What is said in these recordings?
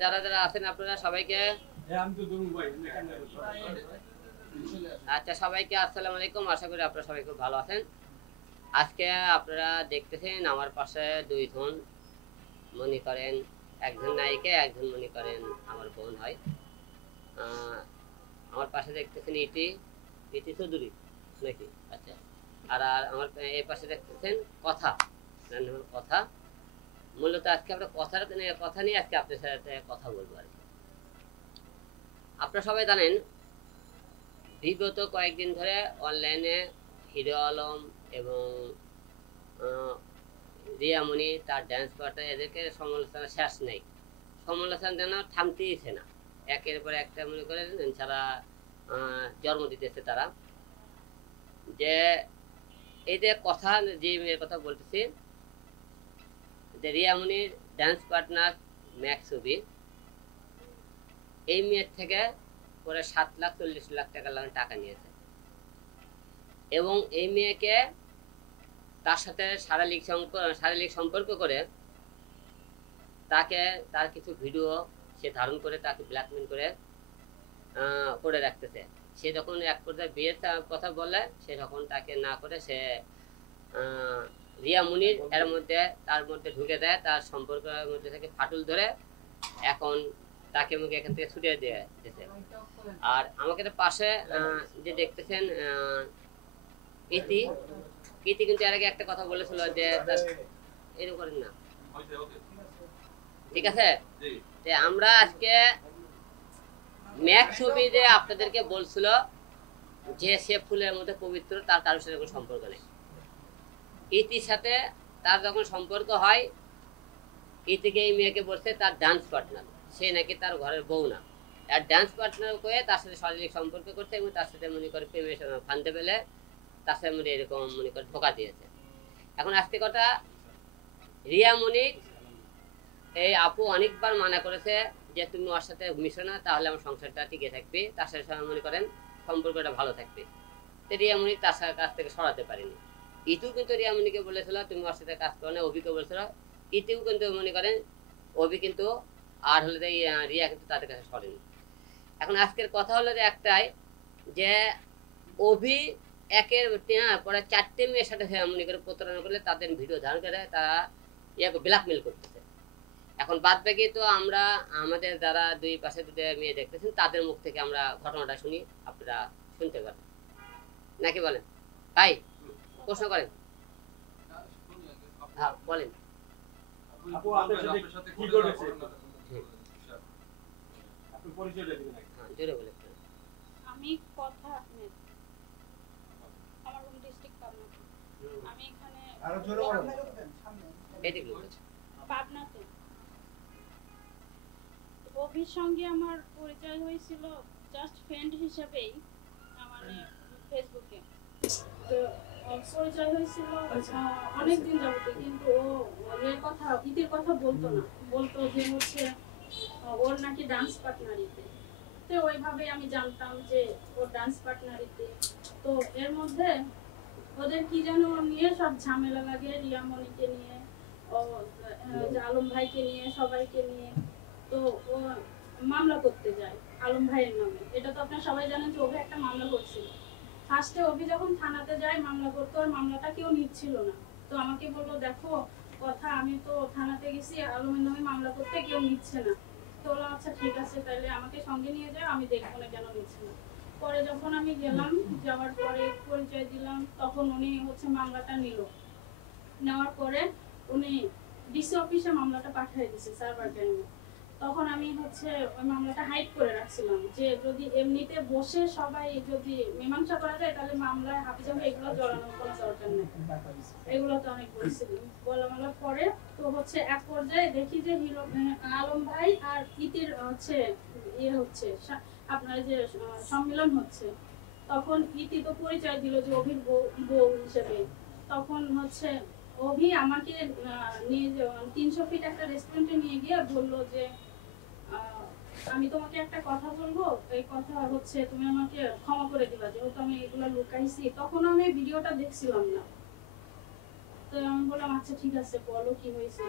যারা যারা আছেন আপনারা সবাইকে আচ্ছা সবাইকে আসসালামু আলাইকুম। আশা করি আপনারা সবাই খুব ভালো আছেন। আজকে আপনারা দেখতেছেন আমার পাশে দুইজন, মনে করেন একজন নায়িকা, একজন মনে করেন আমার বোন হয়। আমার পাশে দেখতেছেন ইতি ইতি চৌধুরী নাকি? আচ্ছা। আর আর আমার এই পাশে দেখতেছেন কথা কথা। মূলত আজকে আমরা কথা নিয়ে আজকে আপনার সাথে কথা বলবো আর কি। আপনারা সবাই জানেন বিগত কয়েকদিন ধরে অনলাইনে হিরো আলম এবং রিয়ামণি তার ড্যান্স পার্টনার এদেরকে সমালোচনা শেষ নেই। সমালোচনা যেন থামতেইছে না, একের পর একটা মনে করেন যারা জন্ম দিতেছে তারা। যে এই যে কথা, যে মেয়ের কথা বলতেছি, যে রিয়ামণির ড্যান্স পার্টনার ম্যাক্স ছবি, এই মেয়ের থেকে পরে 7,40,00,000 টাকা নিয়েছে এবং এই মেয়েকে তার সাথে শারীরিক সম্পর্ক করে তাকে তার কিছু ভিডিও সে ধারণ করে তাকে ব্ল্যাকমেল করে রাখতেছে। সে যখন এক পর্যায়ে বিয়ের কথা বলে, সে যখন তাকে না করে সে রিয়ামণির তার মধ্যে ঢুকে দেয়, তার সম্পর্কের মধ্যে থেকে ফাটল ধরে এখন তাকে মুখে এখান থেকে ছুটিয়ে দিয়েছে। আর আমাকে পাশে যে দেখতেছেন ইতি কিন্তু এর আগে একটা কথা বলেছিল যে এরকম করেন না, ঠিক আছে? যে আমরা আজকে ম্যাক্স ছবি যে আপনাদেরকে বলছিল যে সে ফুলের মধ্যে পবিত্র, তার কারোর সাথে কোনো সম্পর্ক নেই। ইতির সাথে তার যখন সম্পর্ক হয়, ইতিকে এই মেয়েকে বলছে তার ডান্স পার্টনার, সে নাকি তার ঘরের বউ না। আর ডান্স পার্টনার করে তার সাথে শারীরিক সম্পর্ক করতে এবং তার সাথে মনে করে প্রেমের ফান্দে পেলে তার সাথে মনে এরকম মনে করে ধোকা দিয়েছে। এখন আজকে কথা, রিয়ামণি এই আপু অনেকবার মানা করেছে যে তুমি ওর সাথে মিশো না, তাহলে আমার সংসারটা টিকে থাকবে, তার সাথে মনে করেন সম্পর্কটা ভালো থাকবে। তো রিয়ামণি তার কাছ থেকে সরাতে পারেনি। ইতু কিন্তু রিয়ামণিকে বলেছিল তুমি ওর সাথে কাজ করো না, অভিকে বলেছিল। ইতিও কিন্তু মনে করেন অভি কিন্তু আর হলে রিয়া কিন্তু তাদের কাছে সরেনি। এখন আজকের কথা হলো যে একটাই, যে অভি একের পরে 4টে মেয়ের সাথে মনে করে প্রতারণা করলে তাদের ভিডিও ধারণ করে তারা ইয়াকে ব্ল্যাকমেল করতেছে। এখন বাদ বাকি তো আমরা আমাদের যারা দুই পাশে দুটো মেয়ে দেখতেছেন তাদের মুখ থেকে আমরা ঘটনাটা শুনি, আপনারা শুনতে পারেন নাকি বলেন? ভাই প্রশ্ন করেন, হ্যাঁ বলেন। আমি কথা আমার হোম ডিস্ট্রিক্ট পাবনা। আমি এখানে পাবনাতে অভির সঙ্গে আমার পরিচয় হয়েছিল জাস্ট ফ্রেন্ড হিসেবেই, মানে ফেসবুকে। তো পরিচয় হয়েছিল অনেকদিন যাবত, কিন্তু ও এর কথা ইতির কথা বলতো না, বলতো যে হচ্ছে ওর নাকি ডান্স পার্টনারিতে। তো ওইভাবে আমি জানতাম যে ওর ডান্স পার্টনারিতে। তো এর মধ্যে ওদের কি যেন নিয়ে সব ঝামেলা লাগে, রিয়ামণিকে নিয়ে, আলম ভাইকে নিয়ে, সবাইকে নিয়ে। তো ও মামলা করতে যায় আলম ভাইয়ের নামে। এটা তো আপনারা সবাই জানেন যে ওকে একটা মামলা করছিল। ফার্স্টে অভি যখন থানাতে যায় মামলা করতে, আর মামলাটা কেউ নিচ্ছিল না। তো আমাকে বললো দেখো কথা, আমি তো থানাতে গেছি আলমের নামে মামলা করতে, কেউ নিচ্ছে না। তো বললাম আচ্ছা ঠিক আছে, তাহলে আমাকে সঙ্গে নিয়ে যাও, আমি দেখবো না কেন নিচ্ছে না। পরে যখন আমি গেলাম, যাওয়ার পরে পরিচয় দিলাম, তখন উনি হচ্ছে মামলাটা নেওয়ার পরে উনি ডিসি অফিসে মামলাটা পাঠিয়ে দিয়েছে সার্ভার টাইমে। তখন আমি হচ্ছে ওই মামলাটা হাইড করে রাখছিলাম, যে যদি এমনিতে বসে সবাই যদি মীমাংসা করা যায় তাহলে মামলায় হাফিজাবে এগুলো জড়ানোর কোনো দরকার নেই। এগুলো তো অনেক বলছিলাম বলামালার পরে। তো হচ্ছে এক পর্যায়ে দেখি যে আলম ভাই আর ইতির হচ্ছে হচ্ছে আপনার যে সম্মেলন হচ্ছে, তখন ইতি তো পরিচয় দিল যে অভির বউ হিসেবে। তখন হচ্ছে অভি আমাকে নিয়ে 300 ফিট একটা রেস্টুরেন্টে নিয়ে গিয়ে বললো যে আমি তোমাকে একটা কথা বলবো, এই কথা হচ্ছে তুমি আমাকে ক্ষমা করে দিবা, যেহেতু আমি এগুলো লুকাইছি। তখন আমি ভিডিওটা দেখছিলাম না। তো আমি বললাম আচ্ছা ঠিক আছে বলো কি হয়েছে।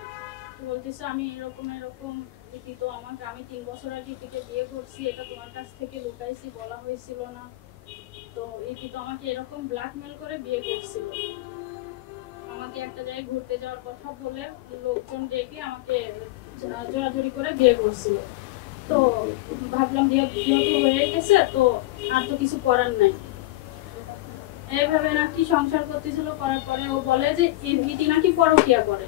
তো বলতেছে আমি এরকম ইতি তো আমাকে, আমি 3 বছর আগে ইতিকে বিয়ে করছি, এটা তোমার কাছ থেকে লুকাইছি, বলা হয়েছিল না। তো ইতি তো আমাকে এরকম ব্ল্যাকমেল করে বিয়ে করছিল। আমাকে একটা জায়গায় ঘুরতে যাওয়ার কথা বলে লোকজন ডেকে আমাকে জোরাজুরি করে বিয়ে করছিল। তো ভাবলাম যেহেতু হয়ে গেছে তো আর তো কিছু করার নাই, এইভাবে নাকি সংসার করতেছিল। করার পরে ও বলে যে ইতি নাকি পরকিয়া করে,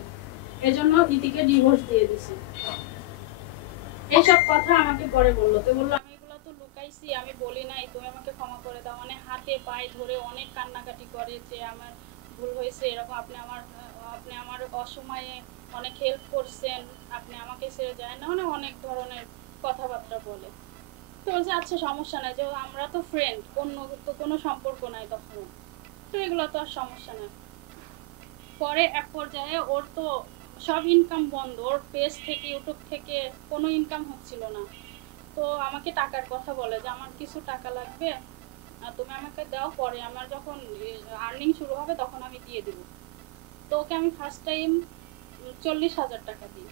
এজন্য ইতিকে ডিভোর্স দিয়ে দিছে। এইসব কথা আমাকে পরে বললো। তো বললো আমি এগুলো তো লুকাইছি, আমি বলি নাই, তুমি আমাকে ক্ষমা করে দাও। মানে হাতে পায়ে ধরে অনেক কান্নাকাটি করে যে আমার ভুল হয়েছে, এরকম আপনি আমার অসময়ে অনেক হেল্প করছেন, আপনি আমাকে ছেড়ে যায় না, মানে অনেক ধরনের কথাবার্তা বলে। তো বলছে আচ্ছা সমস্যা নাই, যে আমরা তো ফ্রেন্ড, অন্য তো কোনো সম্পর্ক নাই তখন, তো এগুলো তো আর সমস্যা না। পরে এক পর্যায়ে ওর তো সব ইনকাম বন্ধ, ওর পেজ থেকে ইউটিউব থেকে কোনো ইনকাম হচ্ছিল না। তো আমাকে টাকার কথা বলে যে আমার কিছু টাকা লাগবে, তুমি আমাকে দাও, পরে আমার যখন আর্নিং শুরু হবে তখন আমি দিয়ে দিব। তো ওকে আমি ফার্স্ট টাইম 40,000 টাকা দিই।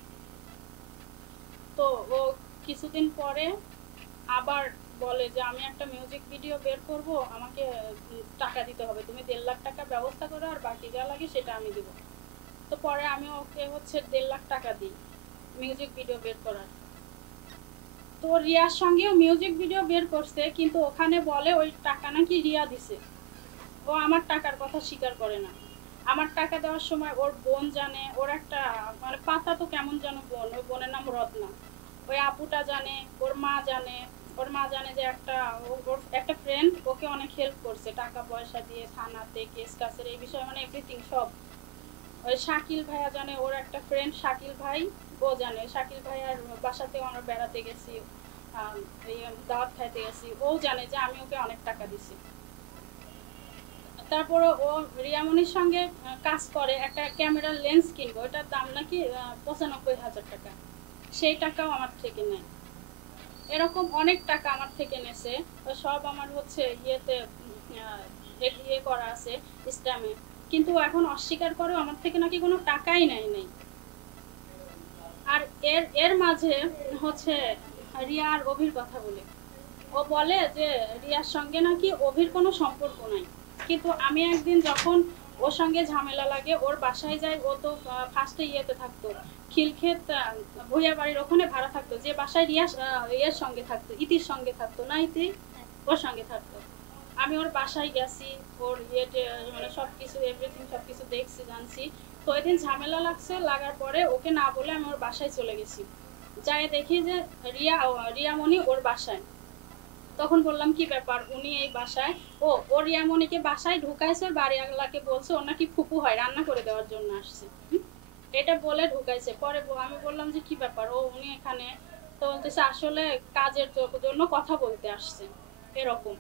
তো ও কিছুদিন পরে আবার বলে যে আমি একটা মিউজিক ভিডিও বের করব, আমাকে টাকা দিতে হবে, তুমি 1.5 লাখ টাকা ব্যবস্থা করো, আর বাকি যা লাগে সেটা আমি দিব। তো পরে আমি ওকে হচ্ছে 1.5 লাখ টাকা দিই মিউজিক ভিডিও বের করার। তো রিয়ার সঙ্গেও মিউজিক ভিডিও বের করছে, কিন্তু ওখানে বলে ওই টাকা নাকি রিয়া দিছে। ও আমার টাকার কথা স্বীকার করে না। আমার টাকা দেওয়ার সময় ওর বোন জানে, ওর একটা মানে পাতা তো কেমন যেন বোন, ওই বোনের নাম রত্না, ওই আপুটা জানে, ওর মা জানে। ওর মা জানে যে ওর একটা ফ্রেন্ড ওকে অনেক হেল্প করছে টাকা পয়সা দিয়ে, থানাতে কেস কাসের এই বিষয়ে, মানে এভরিথিং সব। ওই শাকিল ভাইয়া জানে, ওর একটা ফ্রেন্ড শাকিল ভাই, ও জানে। শাকিল ভাইয়ার বাসাতেও আমরা বেড়াতে গেছি, দাওয়াত খাইতে গেছি, ও জানে যে আমি ওকে অনেক টাকা দিছি। তারপরে ও রিয়ামনির সঙ্গে কাজ করে, একটা ক্যামেরার লেন্স কিনবো, ওটার দাম নাকি 95,000 টাকা, সেই টাকাও আমার থেকে নেয়। এরকম অনেক টাকা আমার থেকে নেছে, সব আমার হচ্ছে ইয়েতে ইয়ে করা আছে স্ট্যামে, কিন্তু এখন অস্বীকার করে আমার থেকে নাকি কোনো টাকাই নেয় নাই। আর এর মাঝে হচ্ছে রিয়া আর অভির কথা বলে, ও বলে যে রিয়ার সঙ্গে নাকি অভির কোনো সম্পর্ক নাই। কিন্তু আমি একদিন যখন ওর সঙ্গে ঝামেলা লাগে, ওর বাসায় যাই, ও তো ফার্স্টে ইয়েতে থাকতো, খিলক্ষেত ভুইয়া বাড়ির ওখানে ভাড়া থাকতো, যে বাসায় রিয়ার সঙ্গে থাকতো, ইতির সঙ্গে থাকতো না, ইতি ওর সঙ্গে থাকতো। আমি ওর বাসায় গেছি, ওর ইয়েতে মানে সবকিছু এভরিথিং সবকিছু দেখছি, জানছি। তো ওই দিন ঝামেলা লাগছে, লাগার পরে ওকে না বলে আমি ওর বাসায় চলে গেছি। যাই দেখি যে রিয়ামণি ওর বাসায়। তখন বললাম কি ব্যাপার, উনি এই বাসায়? ও রিয়ামণিকে বাসায় ঢুকাইছে, বাড়িওয়ালাকে বলছে ওর নাকি ফুপু হয়, রান্না করে দেওয়ার জন্য আসছে, এটা বলে ঢুকাইছে। পরে আমি বললাম যে কি ব্যাপার, উনি এখানে? তো বলতেছে আসলে কাজের জন্য কথা বলতে আসছে। এরকম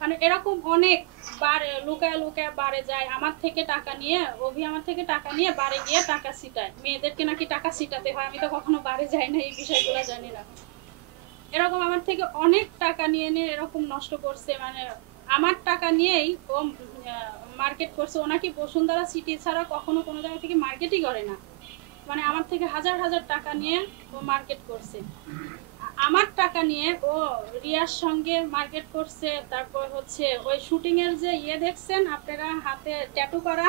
মানে এরকম অনেক বারে লুকায় লুকায় বারে যায়, আমার থেকে টাকা নিয়ে, অভি আমার থেকে টাকা নিয়ে বারে গিয়ে টাকা ছিটায়। মেয়েদেরকে নাকি টাকা ছিটাতে হয়, আমি তো কখনো বারে যাই না, এই বিষয়গুলো জানি না। এরকম আমার থেকে অনেক টাকা নিয়ে নিয়ে এরকম নষ্ট করছে, মানে আমার টাকা নিয়েই ও মার্কেট করছে। ও নাকি বসুন্ধরা সিটি ছাড়া কখনো কোনো জায়গা থেকে মার্কেটই করে না, মানে আমার থেকে হাজার হাজার টাকা নিয়ে ও মার্কেট করছে। আমার টাকা নিয়ে ও রিয়ার সঙ্গে মার্কেট করছে। তারপর হচ্ছে ওই শুটিং এর যে ইয়ে দেখছেন আপনারা, হাতে ট্যাটু করা,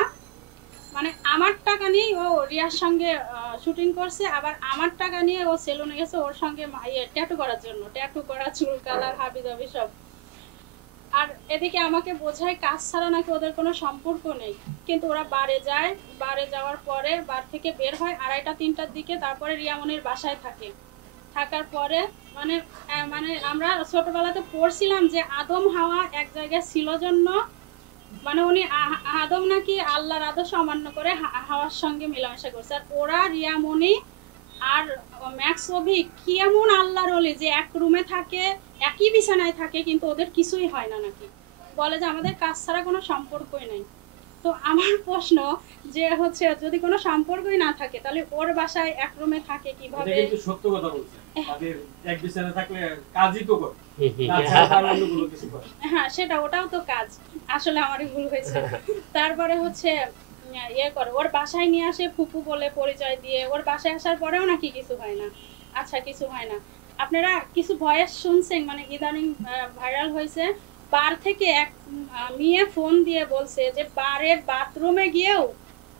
মানে আমার টাকা নিয়ে ও রিয়ার সঙ্গে শুটিং করছে। আবার আমার টাকা নিয়ে ও সেলুনে গেছে ওর সঙ্গে ট্যাটু করার জন্য, ট্যাটু করা, চুল কালার, হাবি জাবি সব। আর এদিকে আমাকে বোঝায় কাজ ছাড়া নাকি ওদের কোনো সম্পর্ক নেই, কিন্তু ওরা বারে যায়, বারে যাওয়ার পরে বার থেকে বের হয় 2:30-3টার দিকে, তারপরে রিয়ামনির বাসায় থাকে। থাকার পরে মানে মানে আমরা ছোটবেলাতে পড়ছিলাম যে আদম হাওয়া এক জায়গায় ছিল জন্য, মানে উনি আদম নাকি আল্লাহর আদেশ অমান্য করে হাওয়ার সঙ্গে মেলামেশা করছে। আর ওরা রিয়ামণি আর ম্যাক্স অভি কি এমন আল্লাহর ওলি যে এক রুমে থাকে, একই বিছানায় থাকে, কিন্তু ওদের কিছুই হয় না নাকি, বলে যে আমাদের কাজ ছাড়া কোনো সম্পর্কই নাই। তো আমার প্রশ্ন যে হচ্ছে যদি কোনো সম্পর্কই না থাকে তাহলে ওর বাসায় এক রুমে থাকে কিভাবে? এটা কিন্তু সত্য কথা বলছে, তাদের এক বিছানায় থাকলে কাজই তো করে, তাছাড়া তার অন্যগুলো কিছু করে। হ্যাঁ সেটা, ওটাও তো কাজ। আসলে আমারই ভুল হয়েছে। তারপরে হচ্ছে ইয়ে করে, ওর বাসায় নিয়ে আসে ফুপু বলে পরিচয় দিয়ে, ওর বাসায় আসার পরেও নাকি কিছু হয় না। আচ্ছা কিছু হয় না। আপনারা কিছু ভয়েস শুনছেন, মানে ইদানিং ভাইরাল হয়েছে, বার থেকে এক মেয়ে ফোন দিয়ে বলছে যে বারের বাথরুমে গিয়েও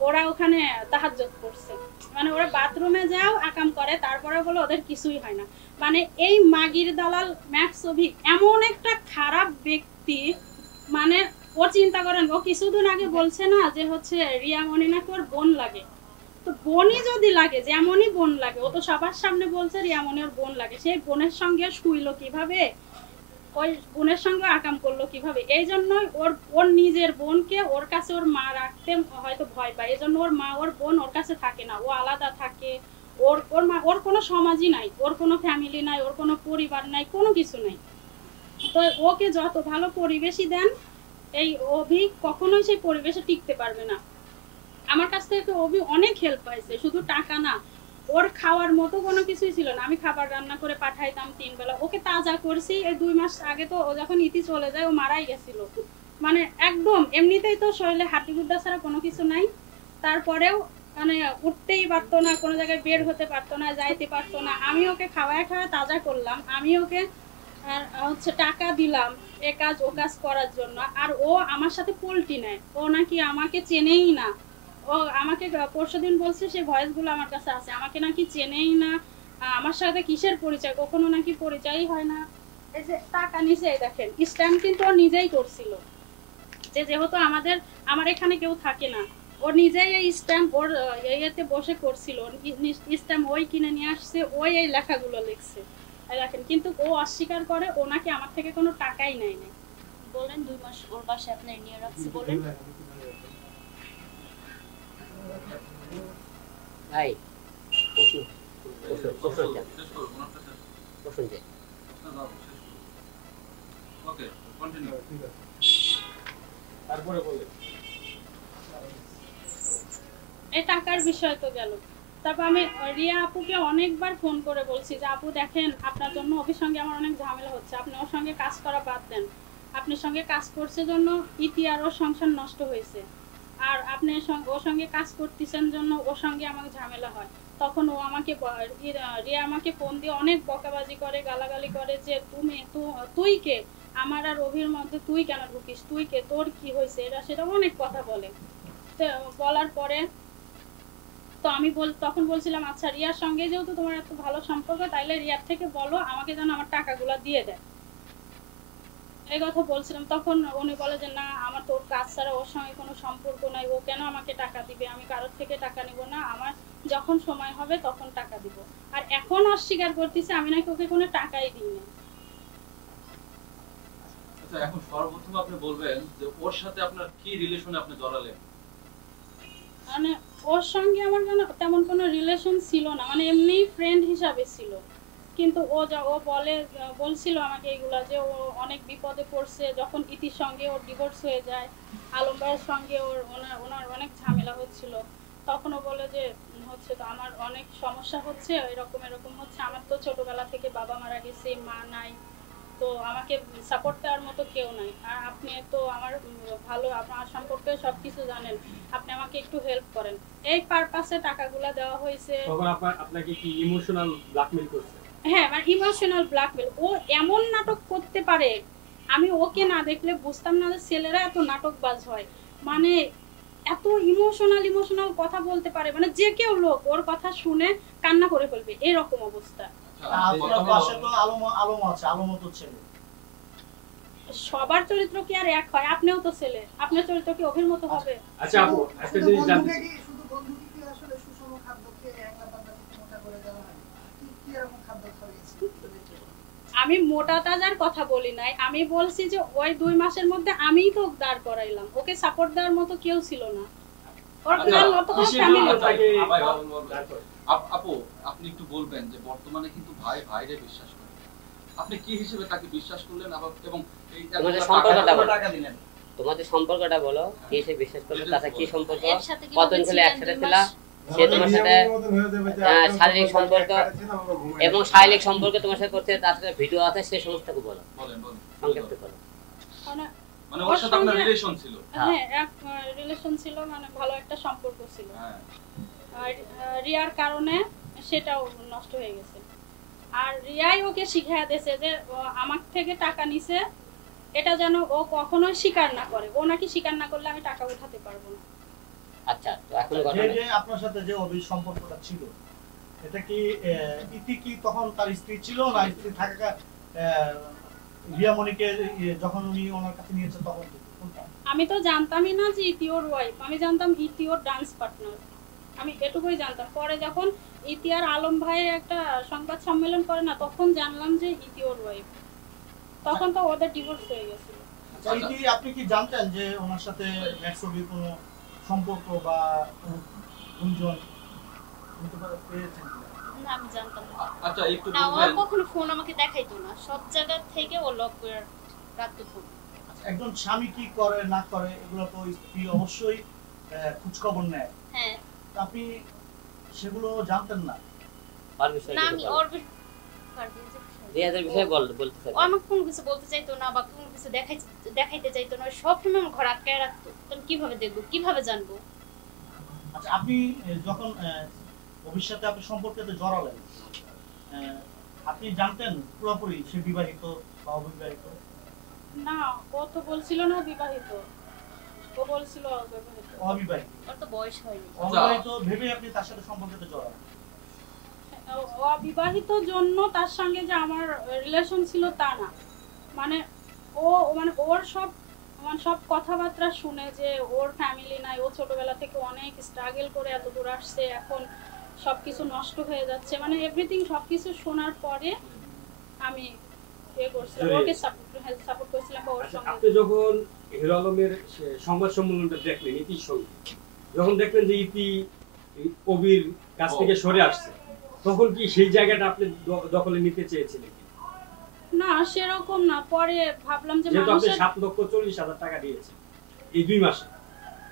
ওরা ওখানে তাহাজ্জুদ করছে, মানে ওরা বাথরুমে যাও আকাম করে, তারপরে বলে ওদের কিছুই হয় না। মানে এই মাগির দালাল ম্যাক্সোভিক এমন একটা খারাপ ব্যক্তি, মানে ও চিন্তা করেন, ও কিছুদিন আগে বলছে না যে হচ্ছে রিয়া মনি নাকি ওর বোন লাগে। তো বোনই যদি লাগে, যেমনই বোন লাগে, ও তো সবার সামনে বলছে রিয়া মনি ওর বোন লাগে, সেই বোনের সঙ্গে শুইলো কিভাবে, ওই বোনের সঙ্গে আকাম করলো কিভাবে? এই জন্যই ওর নিজের বোনকে ওর কাছে ওর মা রাখতে হয়তো ভয় পায়, এই জন্য ওর মা ওর বোন ওর কাছে থাকে না, ও আলাদা থাকে। ওর মা, ওর কোনো সমাজই নাই, ওর কোনো ফ্যামিলি নাই, ওর কোনো পরিবার নাই, কোনো কিছু নাই। তো ওকে যত ভালো পরিবেশই দেন, এই অভি কখনোই সেই পরিবেশে টিকতে পারবে না। আমার কাছ থেকে অভি অনেক হেল্প পাইছে, শুধু টাকা না, ওর খাওয়ার মতো কোনো কিছুই ছিল না। আমি খাবার রান্না করে পাঠাইতাম 3 বেলা, ওকে তাজা করছি। এই 2 মাস আগে তো ও যখন ইতি চলে যায় ও মারাই গেছিল, মানে একদম এমনিতেই তো শরীরে হাঁটি গুড্ডা ছাড়া কোনো কিছু নাই, তারপরেও মানে উঠতেই পারতো না, কোনো জায়গায় বের হতে পারতো না, যাইতে পারতো না। আমি ওকে খাওয়ায় তাজা করলাম, আমি ওকে হচ্ছে টাকা দিলাম এ কাজ ও কাজ করার জন্য। আর ও আমার সাথে পোল্টি নেয়, ও নাকি আমাকে চেনেই না। ও আমাকে পরশুদিন বলছে, সেই ভয়েসগুলো আমার কাছে আছে, আমাকে নাকি চেনেই না, আমার সাথে কিসের পরিচয়, কখনো নাকি পরিচয়ই হয় না। এই যে টাকা নিচে দেখেন, স্ট্যাম্প কিন্তু ও নিজেই করছিল, যেহেতু আমার এখানে কেউ থাকে না, ও নিজেই এই স্ট্যাম্প ওর ইয়েতে বসে করছিল, স্ট্যাম্প ওই কিনে নিয়ে আসছে, ওই এই লেখাগুলো লিখছে দেখেন। কিন্তু ও অস্বীকার করে ও নাকি আমার থেকে কোনো টাকাই নেয় নাই। বলেন 2 মাস ওর বাসায় আপনি নিয়ে রাখছি বলেন। ভাই তারপরে বলে এই টাকার বিষয় তো গেল। তারপর আমি রিয়া আপুকে অনেকবার ফোন করে বলছি যে আপু দেখেন, আপনার জন্য অভির সঙ্গে আমার অনেক ঝামেলা হচ্ছে, আপনি ওর সঙ্গে কাজ করা বাদ দেন, আপনার সঙ্গে কাজ করছে জন্য ইতি আর ওর সংসার নষ্ট হয়েছে, আর আপনি ওর সঙ্গে কাজ করতেছেন জন্য ওর সঙ্গে আমার ঝামেলা হয়। তখন ও আমাকে রিয়া আমাকে ফোন দিয়ে অনেক বকাবাজি করে, গালাগালি করে যে তুই কে, আমার আর অভির মধ্যে তুই কেন ঢুকিস, তুই কে, তোর কি হয়েছে, এটা সেটা অনেক কথা বলে। তো বলার পরে তো আমি তখন বলছিলাম আচ্ছা রিয়ার সঙ্গে যেহেতু তোমার এত ভালো সম্পর্ক, তাইলে রিয়ার থেকে বলো আমাকে যেন আমার টাকাগুলো দিয়ে দেয়, এই কথা বলছিলাম। তখন উনি বলে যে না, আমার তো ওর কাজ ছাড়া ওর সঙ্গে কোনো সম্পর্ক নাই, ও কেন আমাকে টাকা দিবে, আমি কারোর থেকে টাকা নিব না, আমার যখন সময় হবে তখন টাকা দিব। আর এখন অস্বীকার করতেছে আমি নাকি ওকে কোনো টাকাই দিই না। আচ্ছা, এখন সর্বপ্রথম আপনি বলবেন যে ওর সাথে আপনার কি রিলেশনে আপনি জড়ালেন? মানে ওর সঙ্গে আমার তেমন কোনো রিলেশন ছিল না, মানে এমনি ফ্রেন্ড হিসাবে ছিল। কিন্তু ও বলছিল আমাকে এইগুলা, যে ও অনেক বিপদে পড়ছে, যখন ইতির সঙ্গে ওর ডিভোর্স হয়ে যায়, আলম ভাইয়ের সঙ্গে ওনার অনেক ঝামেলা হচ্ছিল, তখন ও বলে যে হচ্ছে তো আমার অনেক সমস্যা হচ্ছে, এরকম হচ্ছে, আমার তো ছোটবেলা থেকে বাবা মারা গেছে, মা নাই, তো আমাকে সাপোর্ট দেওয়ার মতো কেউ নাই, আর আপনি তো আমার ভালো, আপনার সম্পর্কে সবকিছু জানেন, আপনি আমাকে একটু হেল্প করেন। এই পারপাসে টাকাগুলো দেওয়া হয়েছে। তখন আপনাকে কি ইমোশনাল ব্ল্যাকমেল করছে? হ্যাঁ, মানে ইমোশনাল ব্ল্যাকমেল। ও এমন নাটক করতে পারে, আমি ওকে না দেখলে বুঝতাম না যে ছেলেরা এত নাটকবাজ হয়। মানে এত ইমোশনাল কথা বলতে পারে, মানে যে কেউ লোক ওর কথা শুনে কান্না করে ফেলবে, এরকম অবস্থা। সবার চরিত্র কি আর এক হয়? আপনিও তো ছেলে, আপনার চরিত্র কি অভির মতো হবে? আচ্ছা আপু, একটা জিনিস জানতে চাই, শুধু বন্ধুকে কি আসলে সুষম খাদ্য খেয়ে একলা পান্তাকে মোটা করে দেওয়া হয়? কি এরকম খাদ্য খাওয়াইছে? আমি মোটা তাজার কথা বলি নাই, আমি বলছি যে ওই 2 মাসের মধ্যে আমিই তো দাঁড় করাইলাম, ওকে সাপোর্ট দেওয়ার মতো কেউ ছিল না। ওর অত কোনো ফ্যামিলি আপু, আপনি একটু বলবেন যে বর্তমানে কিন্তু ভাই ভাইরে বিশ্বাস করে, আপনি কি হিসেবে তাকে বিশ্বাস করলেন, এবং এই টাকা দিলেন, তোমাদের সম্পর্কটা বলো, কি সে বিশ্বাস করলো, তাতে কি সম্পর্ক, কতদিন ছিল একসাথে ছিলা, সে তোমার সাথে শারীরিক সম্পর্ক এবং শারীরিক সম্পর্ক তোমার সাথে করতে, তার সাথে ভিডিও আছে, সেই সমস্তকে বলো, সংক্ষেপে বলো। মানে ওর সাথে আপনার রিলেশন ছিল? হ্যাঁ, এক রিলেশন ছিল, মানে ভালো একটা সম্পর্ক ছিল। আর রিয়ার কারণে সেটাও নষ্ট হয়ে গেছে। আর রিয়াই ওকে শিখিয়ে দিয়েছে যে আমার থেকে টাকা নিছে, এটা যেন ও কখনোই স্বীকার না করে। ও নাকি স্বীকার না করলে আমি টাকা উঠাতে পারবো না। আচ্ছা, তো এখন যে ঘটনা যে আপনার সাথে যে অবৈধ সম্পর্কটা ছিল, এটা কি ইতি কি তখন তার স্ত্রী ছিল না স্ত্রী থাকা রিয়ামণিকে যখন উনি ওনার কাছে নিয়েছে তখন কোনটা? আমি তো জানতামই না যে ইতি ওর ওয়াইফ, আমি জানতাম ইতি ওর ডান্স পার্টনার, আমি এটুকুই জানতাম। পরে যখন ইতি আর আলম ভাই একটা সংবাদ সম্মেলন করে না, তখন জানলাম যে ইতি ওর ওয়াইফ। তখন তো ওদের ডিভোর্স হয়ে গেছিল। আচ্ছা, ইতি আপনি কি জানতেন যে ওনার সাথে ম্যাক্সবির কোনো সম্পর্ক বা কোনো গুঞ্জন নিতে পেরেছেন কিনা? না আমি জানতাম না। আচ্ছা একটু না ও বলবেন কখনো ফোন আমাকে দেখাইতো না, সব জায়গা থেকে ও লক করে রাখতো ফোন। একজন স্বামী কি করে না করে এগুলো তো স্ত্রী অবশ্যই খোঁজ খবর নেয়, হ্যাঁ তা আপনি সেগুলো জানতেন না? আর বিষয় না কিছু আমি বলো। ওর কার বিয়ের বিষয়ে? রিয়াজের বিষয়ে বলতে চাই। ও আমাকে কোনো কিছু বলতে চাইতো না বা কোনো কিছু দেখাইতে চাইতো না, সব সময় আমার ঘর আটকায় রাখতো। তো আমি কিভাবে দেখবো, কিভাবে জানবো? আচ্ছা, আপনি যখন ভবিষ্যতে আপনি সম্পর্কেতে জড়ালেন, আপনি জানতেন পুরোপুরি সে বিবাহিত বা অবিবাহিত? না, ও তো বলছিল না ও বিবাহিত, ও বলছিল অবিবাহিত। অবিবাহিত ওর তো বয়স হয়নি। অবিবাহিত ভেবে আপনি তার সাথে সম্পর্কেতে জড়ালেন? অবিবাহিত জন্য তার সঙ্গে যে আমার রিলেশন ছিল তা না, মানে ও মানে ওর সব মানে সব কথাবার্তা শুনে যে ওর ফ্যামিলি নাই, ও ছোটবেলা থেকে অনেক স্ট্রাগল করে এত দূর আসছে, এখন সবকিছু নষ্ট হয়ে যাচ্ছে, মানে এভরিথিং সবকিছু শোনার পরে আমি করছিলাম ওকে সাপোর্ট করছিলাম বা ওর আচ্ছা, সঙ্গে। আপনি যখন হিরো আলমের সংবাদ সম্মেলনটা দেখলেন ইতির সঙ্গে, যখন দেখলেন যে ইতি কবির কাছ থেকে সরে আসছে, তখন কি সেই জায়গাটা আপনি দখলে নিতে চেয়েছিলেন? না সেরকম না, পরে ভাবলাম যে যেহেতু আপনি মানুষের 7,40,000 টাকা দিয়েছেন এই 2 মাসে,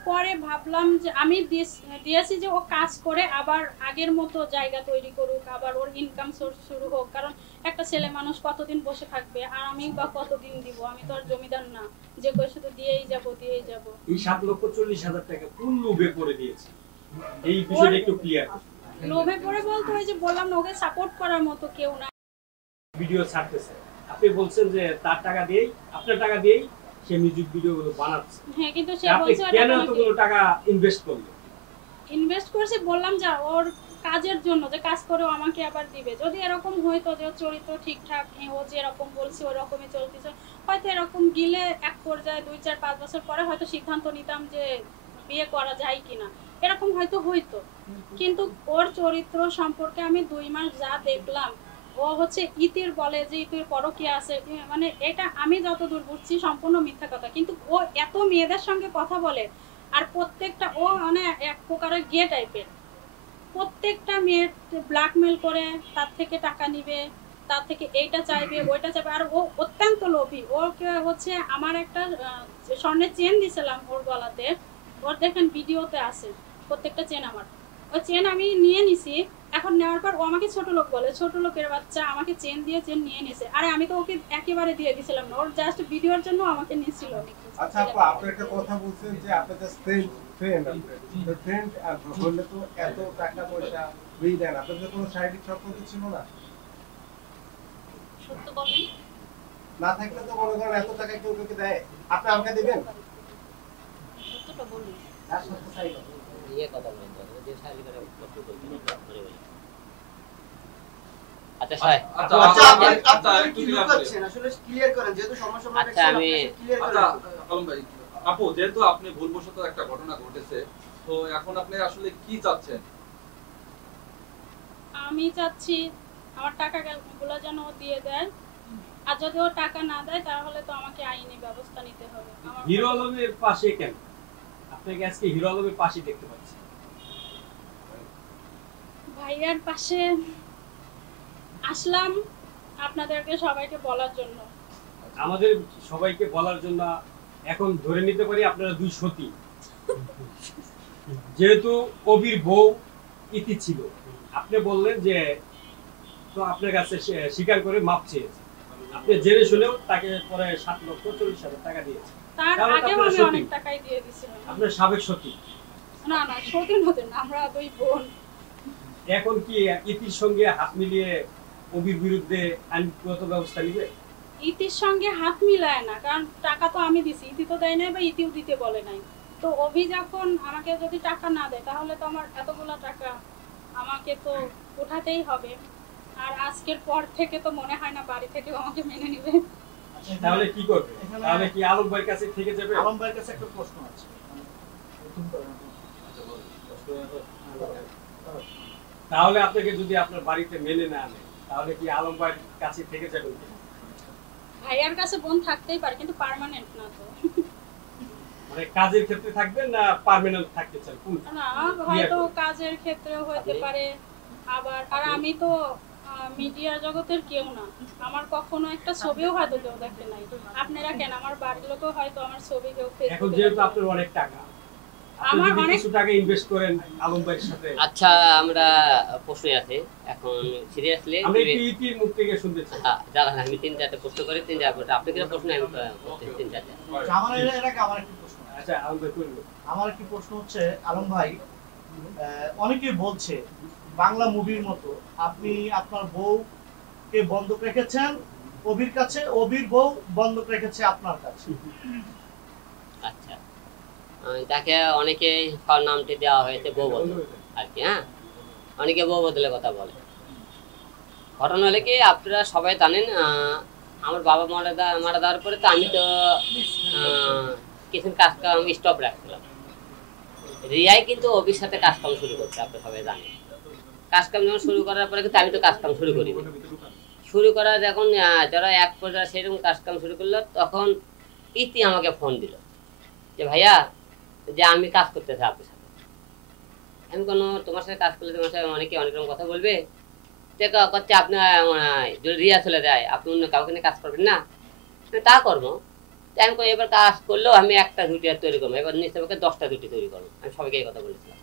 পরে ভাবলাম যে আমি দিয়েছি যে ও কাজ করে আবার আগের মতো জায়গা তৈরি করুক, আবার ওর ইনকাম সোর্স শুরু হোক, কারণ একটা ছেলে মানুষ কতদিন বসে থাকবে, আর আমি বা কতদিন দিব, আমি তো আর জমিদার না যে কই শুধু দিয়েই যাব। এই 7,40,000 টাকা কোন লোভে করে দিয়েছে, এই বিষয়টা একটু ক্লিয়ার করুন। লোভে পড়ে বলতে হয় যে বললাম না ওকে সাপোর্ট করার মতো কেউ না। ভিডিও ছাড়তেছে, আপনি বলছেন যে তার টাকা দিয়েই, আপনার টাকা দিয়েই সে মিউজিক ভিডিওগুলো বানাচ্ছে, হ্যাঁ, কিন্তু সে আপনি বলছে কেন এতগুলো টাকা ইনভেস্ট করলেন? ইনভেস্ট করছে, বললাম যা ওর কাজের জন্য, যে কাজ করে ও আমাকে আবার দিবে। যদি এরকম হইতো যে ওর চরিত্র ঠিকঠাক, ও যেরকম বলছে ওরকমই চলতেছে, হয়তো এরকম গিলে এক পর্যায়ে 2, 4, 5 বছর পরে হয়তো সিদ্ধান্ত নিতাম যে বিয়ে করা যায় কিনা, এরকম হয়তো হইতো। কিন্তু ওর চরিত্র সম্পর্কে আমি 2 মাস যা দেখলাম, ও হচ্ছে ইতির বলে যে ইতির পরকীয়া আছে, মানে এটা আমি যতদূর বুঝছি সম্পূর্ণ মিথ্যা কথা। কিন্তু ও এত মেয়েদের সঙ্গে কথা বলে, আর প্রত্যেকটা ও মানে এক প্রকারের গে টাইপের, প্রত্যেকটা মেয়ের ব্ল্যাকমেল করে তার থেকে টাকা নিবে, তার থেকে এইটা চাইবে ওইটা চাইবে, আর ও অত্যন্ত লোভী। ওকে হচ্ছে আমার একটা স্বর্ণের চেন দিছিলাম ওর গলাতে, ওর দেখেন ভিডিওতে আছে প্রত্যেকটা চেন আমার, ওই চেন আমি নিয়ে নিছি। এখন নেওয়ার পর ও আমাকে ছোট লোক বলে, ছোট লোকের বাচ্চা, আমাকে চেন দিয়ে চেন নিয়ে নিছে। আরে আমি তো ওকে একেবারে দিয়ে দিছিলাম না, ওর জাস্ট ভিডিওর জন্য আমাকে নিছিল। আচ্ছা আপু, আপনি একটা কথা বলছেন যে আপনি জাস্ট ফ্রেন্ড আর হলে তো এত টাকা পয়সা দিয়ে দেন, আপনাদের কোনো শারীরিক সম্পর্ক ছিল না? সত্য বলেন। না থাকলে তো মনে করেন এত টাকা কেউ কাউকে দেয়, আপনি আমাকে দিবেন? সত্যটা বলুন। যার সাথে চাই না। ইয়ে কথা বলেন তো, যে শারীরিক একটা প্রশ্ন করবেন, ধরে বলেন। আচ্ছা সাহেব, আচ্ছা আচ্ছা, আচ্ছা আপনি আচ্ছা কি একটু clear করে। লুকাচ্ছেন? আসলে ক্লিয়ার করেন, যেহেতু সমস্যা আচ্ছা, আমি- ক্লিয়ার আচ্ছা করেন। আলম ভাই, আপু যেহেতু আপনি ভুলবশত একটা ঘটনা ঘটেছে, তো এখন আপনি আসলে কি চাচ্ছেন? আমি চাচ্ছি আমার টাকাগুলো যেন ও দিয়ে দেয়, আর যদি ও টাকা না দেয় তাহলে তো আমাকে আইনি ব্যবস্থা নিতে হবে। হিরো আলমের পাশে কেন? আপনাকে আজকে হিরো আলমের পাশে দেখতে পাচ্ছি। ভাইয়ার পাশে আসলাম আপনাদেরকে সবাইকে বলার জন্য। আমাদের সবাইকে বলার জন্য এখন ধরে নিতে পারি আপনারা 2 সতী, যেহেতু কবির বউ ইতি ছিল, আপনি বললেন যে তো আপনার কাছে স্বীকার করে মাপ চেয়েছে, আপনি জেনে শুনেও তাকে পরে 7,40,000 টাকা দিয়েছে, তার তাহলে তো আগেও আপনারা আমি সতী। অনেক টাকাই দিয়ে দিছিলাম। আপনার সাবেক সতী। না না, সত্যি নতুন, আমরা 2 বোন। এখন কি ইতির সঙ্গে হাত মিলিয়ে অবির বিরুদ্ধে আইনগত ব্যবস্থা নিবে? ইতির সঙ্গে হাত মিলায় না, কারণ টাকা তো আমি দিছি, ইতি তো দেয় নাই বা ইতিও দিতে বলে নাই। তো অভি যখন আমাকে যদি টাকা না দেয় তাহলে তো আমার এতগুলো টাকা আমাকে তো উঠাতেই হবে। আর আজকের পর থেকে তো মনে হয় না বাড়ি থেকে আমাকে মেনে নেবে। তাহলে কি করবে? এখানে- তাহলে কি আলম ভাইয়ের কাছে থেকে যাবে? আলম ভাইয়ের কাছে একটা প্রশ্ন আছে। আচ্ছা, বলুন। তাহলে আপনাকে যদি আপনার বাড়িতে মেনে না আনে তাহলে কি আলম ভাইয়ের কাছে থেকে যাবেন কিনা? ভাইয়ার কাছে বোন থাকতেই পারে, কিন্তু পার্মানেন্ট না তো। মানে কাজের ক্ষেত্রে থাকবেন না পার্মানেন্ট থাকতে চান কোনটা? না, হয়তো কাজের ক্ষেত্রেও হতে পারে। আবার আর আমি তো মিডিয়া জগতের কেউ না, আমার কখনো একটা ছবিও হয়তো কেউ দেখে নাই। আপনারা কেন, আমার বাড়ির লোকও হয়তো আমার ছবি কেউ এখন ফেসবুকে যেহেতু দেখে। আপনার অনেক টাকা, আপনি আমার যদি অনেক- কিছু টাকা ইনভেস্ট করেন আলম ভাইয়ের সাথে, আচ্ছা, আমরা প্রশ্নে আছে এখন সিরিয়াসলি আমরা একটু ইতির মুখ থেকে শুনতে চাই। যারা আমি 3-4টা প্রশ্ন করে 3-4টা আপনি কিনা প্রশ্ন আমি করতে 3-4টা। আচ্ছা, আমার এর আগে আমার একটি প্রশ্ন আছে। আচ্ছা আলম ভাই করবেন। আমার একটি প্রশ্ন হচ্ছে, আলম ভাই, অনেকেই বলছে বাংলা মুভির মতো আপনি আপনার বউকে বন্ধক রেখেছেন অভির কাছে, অভির বউ বন্ধক রেখেছে আপনার কাছে। আচ্ছা, তাকে অনেকে নামটি দেওয়া হয়েছে বউ বদল আর কি। হ্যাঁ, অনেকে বউ বদলের কথা বলে। ঘটনা হলে কি আপনারা সবাই জানেন, আমার বাবা মারা যাওয়ার পরে তো আমি তো কিছু কাজ কাম স্টপ রাখছিলাম। রিয়াই কিন্তু অভির সাথে কাজ কাম শুরু করছে, আপনি সবাই জানেন। কাজ কাম যখন শুরু করার পরে কিন্তু আমি তো কাজ কাম শুরু করি। শুরু করা যখন যারা এক পর্যায়ে সেরকম কাজ কাম শুরু করলো, তখন ইতি আমাকে ফোন দিল যে ভাইয়া, যে আমি কাজ করতে চাই আপনার সাথে। আমি কোনো তোমার সাথে কাজ করলে তোমার সাথে অনেকে অনেক রকম কথা বলবে, করছে আপনি যদি রিয়া চলে যায় আপনি অন্য কাউকে নিয়ে কাজ করবেন না। তা করবো, আমি এবার কাজ করলেও আমি একটা দুটি আর তৈরি করবো, এবার নিশ্চয় 10টা দুটি তৈরি করবো। আমি সবাইকে এই কথা বলেছিলাম।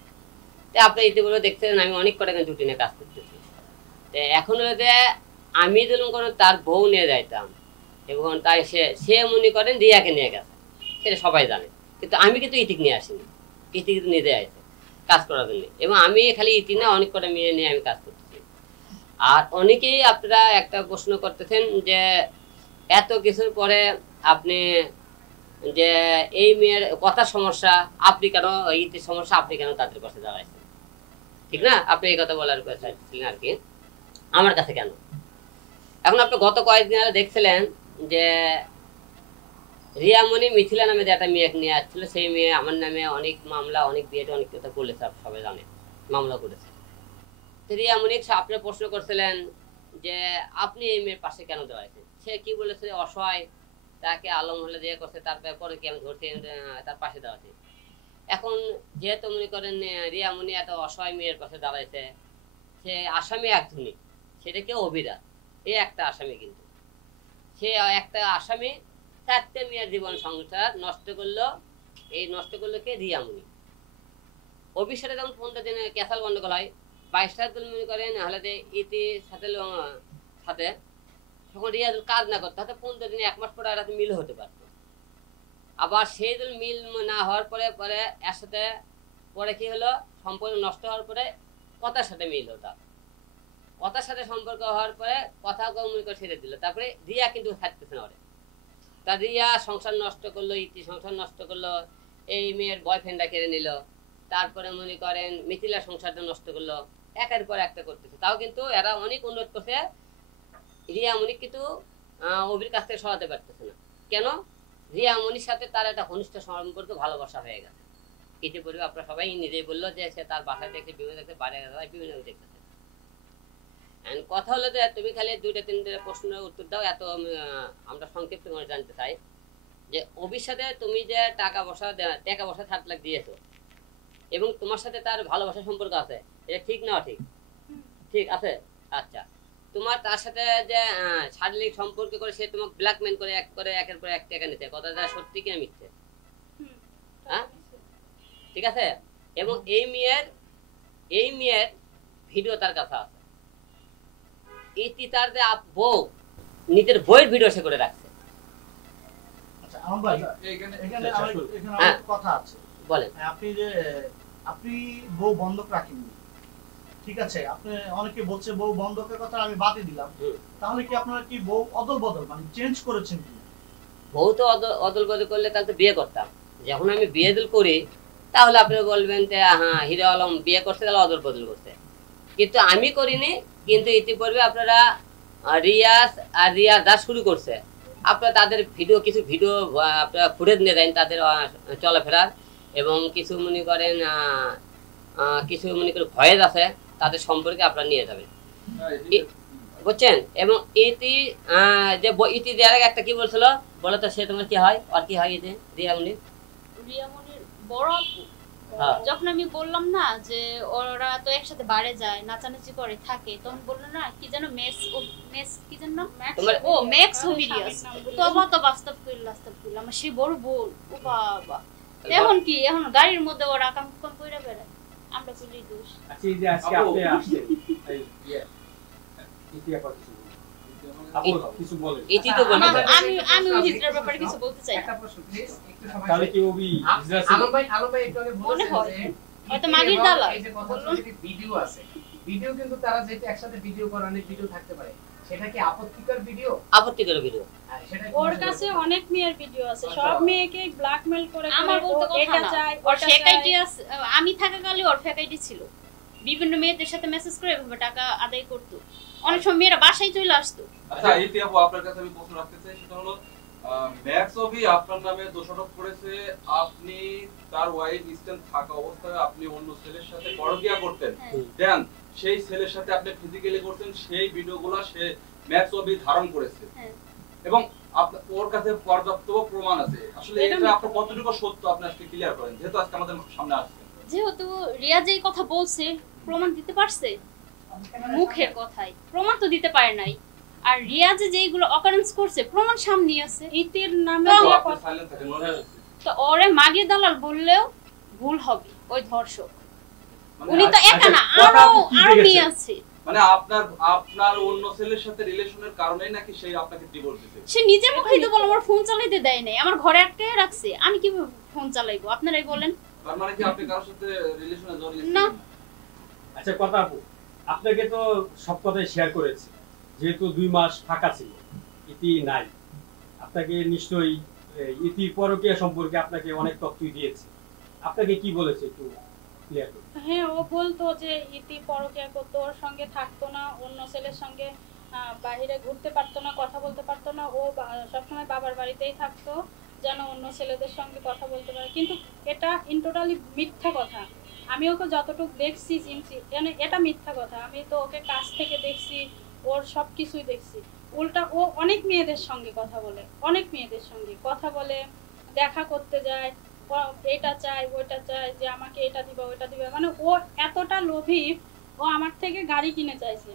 তো আপনি ইতিপূর্বে দেখছেন আমি অনেক কটা দুটি নিয়ে কাজ করতেছি। তো এখন হলো যে আমি যখন কোনো তার বউ নিয়ে যাইতাম এবং তাই সে মনে করেন রিয়াকে নিয়ে গেছে, সেটা সবাই জানে। কিন্তু আমি কিন্তু ইতিক নিয়ে আসিনি, ইতিক কিন্তু নিজে আসে কাজ করার জন্য। এবং আমি খালি ইতি না, অনেক কটা মেয়ে নিয়ে আমি কাজ করতেছি। আর অনেকেই আপনারা একটা প্রশ্ন করতেছেন যে এত কিছুর পরে আপনি যে এই মেয়ের কথা সমস্যা, আপনি কেন ইতির সমস্যা, আপনি কেন তাদের কাছে দাঁড়াইছেন, ঠিক না? আপনি এই কথা বলার চাইছিলেন আর কি, আমার কাছে কেন। এখন আপনি গত কয়েকদিন আগে দেখছিলেন যে রিয়ামণি মিথিলা নামে যে একটা মেয়ে নিয়ে আসছিল, সেই মেয়ে আমার নামে অনেক মামলা, অনেক বিয়েটা অনেক কথা করেছে, সবাই জানে, মামলা করেছে। তো রিয়ামণি আপনি প্রশ্ন করছিলেন যে আপনি এই মেয়ের পাশে কেন দাঁড়াইছেন। সে কি বলেছে, অসহায়, তাকে আলম হলে দিয়ে করছে, তারপরে কি আমি ধরতে তার পাশে দাঁড়াচ্ছি। এখন যেহেতু মনে করেন রিয়ামণি এত অসহায় মেয়ের পাশে দাঁড়াইছে, সে আসামি একজনই, সেটা কেউ অভিরা, এই একটা আসামি। কিন্তু সে একটা আসামি 4টে মেয়ের জীবন সংসার নষ্ট করলো। এই নষ্ট করলো কে? রিয়ামণি। অভির সাথে যখন 15 দিনে ক্যাসাল গন্ডগোল হয়, 22টা দিন মনে করেন হলে যে ইতির সাথে তখন রিয়াজুল কাজ না করতো, হয়তো 15 দিনে 1 মাস পরে আর মিল হতে পারত। আবার সেই দিন মিল না হওয়ার পরে পরে এর সাথে পরে কি হলো, সম্পর্ক নষ্ট হওয়ার পরে কথার সাথে মিল হতো। কথার সাথে সম্পর্ক হওয়ার পরে কথা মনে করে ছেড়ে দিল। তারপরে রিয়া কিন্তু থাকতেছে না, তা রিয়া সংসার নষ্ট করলো, ইতি সংসার নষ্ট করলো, এই মেয়ের বয়ফ্রেন্ডটা কেড়ে নিল। তারপরে মনে করেন মিথিলা সংসারটা নষ্ট করলো, একের পর একটা করতেছে। তাও কিন্তু এরা অনেক অনুরোধ করছে, রিয়ামণি কিন্তু অভির কাছ থেকে সরাতে পারতেছে না। কেন? রিয়ামণির সাথে তার একটা ঘনিষ্ঠ সম্পর্ক, ভালোবাসা হয়ে গেছে। ইতিপূর্বে আপনারা সবাই নিজেই বললো যে সে তার বাসায় দেখে বিভিন্ন দেখতে পারে, বিভিন্ন দেখতেছে। কথা হলো যে তুমি খালি 2-3টে প্রশ্নের উত্তর দাও, এত আমরা সংক্ষিপ্ত করে জানতে চাই যে অভির সাথে তুমি যে টাকা পয়সা 7 লাখ দিয়েছো এবং তোমার সাথে তার ভালোবাসার সম্পর্ক আছে, এটা ঠিক না ঠিক? ঠিক আছে। আচ্ছা, তোমার তার সাথে যে শারীরিক সম্পর্ক করে সে তোমাকে ব্ল্যাকমেল করে একের পর এক টাকা নিতে, কথাটা সত্যি কিনা মিথ্যে? হ্যাঁ, ঠিক আছে। এবং এই মেয়ের ভিডিও তার কাছে আছে। ইতি তার যে বউ, নিজের বইয়ের ভিডিও সে করে রাখছে। আচ্ছা আলম ভাই, এখানে এখানে হ্যাঁ। আমার কথা আছে। বলেন। আপনি বউ বন্ধক রাখেননি, ঠিক আছে, আপনি অনেকে বলছে বউ বন্ধকের কথা, আমি বাদই দিলাম। তাহলে কি আপনারা কি বউ অদল বদল মানে চেঞ্জ করেছেন কি? বউ তো অদল বদল করলে তাহলে তো বিয়ে করতাম। যখন আমি বিয়ে দিল করি তাহলে আপনি বলবেন যে হ্যাঁ হিরো আলম বিয়ে করছে তাহলে অদল বদল করছে, কিন্তু আমি করিনি। কিন্তু ইতিপূর্বে আপনারা রিয়াজ আর রিয়া যা শুরু করছে, আপনারা তাদের কিছু ভিডিও আপনারা ফুটেজ নিয়ে দেন তাদের চলাফেরার, এবং কিছু মনে করেন ভয়েস আছে তাদের সম্পর্কে আপনারা নিয়ে যাবেন, বুঝছেন। এবং ইতি যে ইতি দেওয়ার আগে একটা কি বলছিল বলে তো, সে তোমার কি হয় আর কি হয় ইতি রিয়ামণির? রিয়ামণির বড় আপু, হ্যাঁ। যখন আমি বললাম না যে ওরা তো একসাথে বাড়ে যায় নাচানাচি করে থাকে, তখন বললো না কি যেন মেস কি যেন ও ম্যাক্স ভিডিওস, তো বাস্তব কইল আমার সে বড় বল ও বাবা। এখন কি এখন গাড়ির মধ্যে ওরা কাম কইরা বেড়ায়, আমরা কইলি দোষ। আচ্ছা এই যে আজকে আপনি আসছেন এই ইতি আপা কিছু বলেন। ইতি তো বলি আমি ওই হিজড়ার ব্যাপারে কিছু বলতে চাই। একটা প্রশ্ন প্লিজ, একটু সময় তাহলে কি ওবি হিজড়া ছিল? আলম ভাই একটু আগে মনে হয় বলেছেন যে হয়তো মাগির দালাল এই যে কথা যদি ভিডিও আছে, ভিডিও কিন্তু তারা যেটা একসাথে ভিডিও করে অনেক ভিডিও থাকতে পারে, সেটা কি আপত্তিকর ভিডিও? আপত্তিকর ভিডিও। সেটা ওর কাছে অনেক মেয়ের ভিডিও আছে, সব মেয়েকে ব্ল্যাকমেল করে আমার বলতে কথা এটা না, চাই ওর ওটা ফেক চাই। আইডি আছে, আমি থাকাকালে ওর ফেক আইডি ছিল, বিভিন্ন মেয়েদের সাথে মেসেজ করে এভাবে টাকা আদায় করতো, অনেক সময় মেয়েরা বাসায় চলে আসতো। আচ্ছা ইতি আপু, আপনার কাছে আমি প্রশ্ন রাখতে চাই, সেটা হলো ম্যাক্স অভি আপনার নামে দোষারোপ করেছে আপনি তার ওয়াইফ স্ট্যান্ড থাকা অবস্থায় আপনি অন্য ছেলের সাথে পরকীয়া করতেন, দেন সেই ছেলের সাথে আপনি ফিজিক্যালি করতেন, সেই ভিডিওগুলো সে ম্যাক্স অভি ধারণ করেছে, এবং ওর কাছে পর্যাপ্ত প্রমাণ আছে। আসলে এটা আপনার কতটুকু সত্য আপনি আজকে ক্লিয়ার করেন, যেহেতু আজকে আমাদের সামনে আসছে। যেহেতু রিয়া যেই কথা বলছে প্রমাণ দিতে পারছে, মুখের কথাই প্রমাণ তো দিতে পারে নাই, আর রিয়া যে যেইগুলো অকারেন্স করছে প্রমাণ সামনে আছে। ইতির নামে তো দিয়া আপনি কথা সাইলেন্ট থাকেন, মনে হচ্ছে। তো ওরে মাগির দালাল বললেও ভুল হবে, ওই ধর্ষক মানে উনি তো একা না, আরো মেয়ে আছে। মানে আপনার অন্য ছেলের সাথে রিলেশনের কারণেই নাকি সেই আপনাকে ডিভোর্স দিয়েছে? সে নিজের মুখেই তো বলে আমার ফোন চালাইতে দেয় নাই, আমার ঘরে আটকে রাখছে, আমি কিভাবে ফোন চালাইবো আপনারাই বলেন। তার মানে কি আপনি কারোর সাথে রিলেশনে জড়িয়ে না। আচ্ছা কথা আপু, আপনাকে তো সব কথাই শেয়ার করেছে, যেহেতু 2 মাস ফাঁকা ছিল, ইতি নাই, আপনাকে নিশ্চয়ই ইতির পরকীয়া সম্পর্কে আপনাকে অনেক তথ্যই দিয়েছে, আপনাকে কি বলেছে একটু ক্লিয়ার করুন। হ্যাঁ, ও বলতো যে ইতি পরকীয়া করতো, ওর সঙ্গে থাকতো না, অন্য ছেলের সঙ্গে বাইরে ঘুরতে পারতো না, কথা বলতে পারতো না, ও সবসময় বাবার বাড়িতেই থাকতো যেন অন্য ছেলেদের সঙ্গে কথা বলতে পারে। কিন্তু এটা ইন টোটালি মিথ্যা কথা। আমি ওকে যতটুকু দেখছি চিনছি, এটা মিথ্যা কথা। আমি তো ওকে কাছ থেকে দেখছি, ওর সব কিছুই দেখছি। উল্টা ও অনেক মেয়েদের সঙ্গে কথা বলে, অনেক মেয়েদের সঙ্গে কথা বলে, দেখা করতে যায়, এটা চাই ওইটা চাই, যে আমাকে এটা দিবা ওইটা দিবা, মানে ও এতটা লোভী, ও আমার থেকে গাড়ি কিনে চাইছে।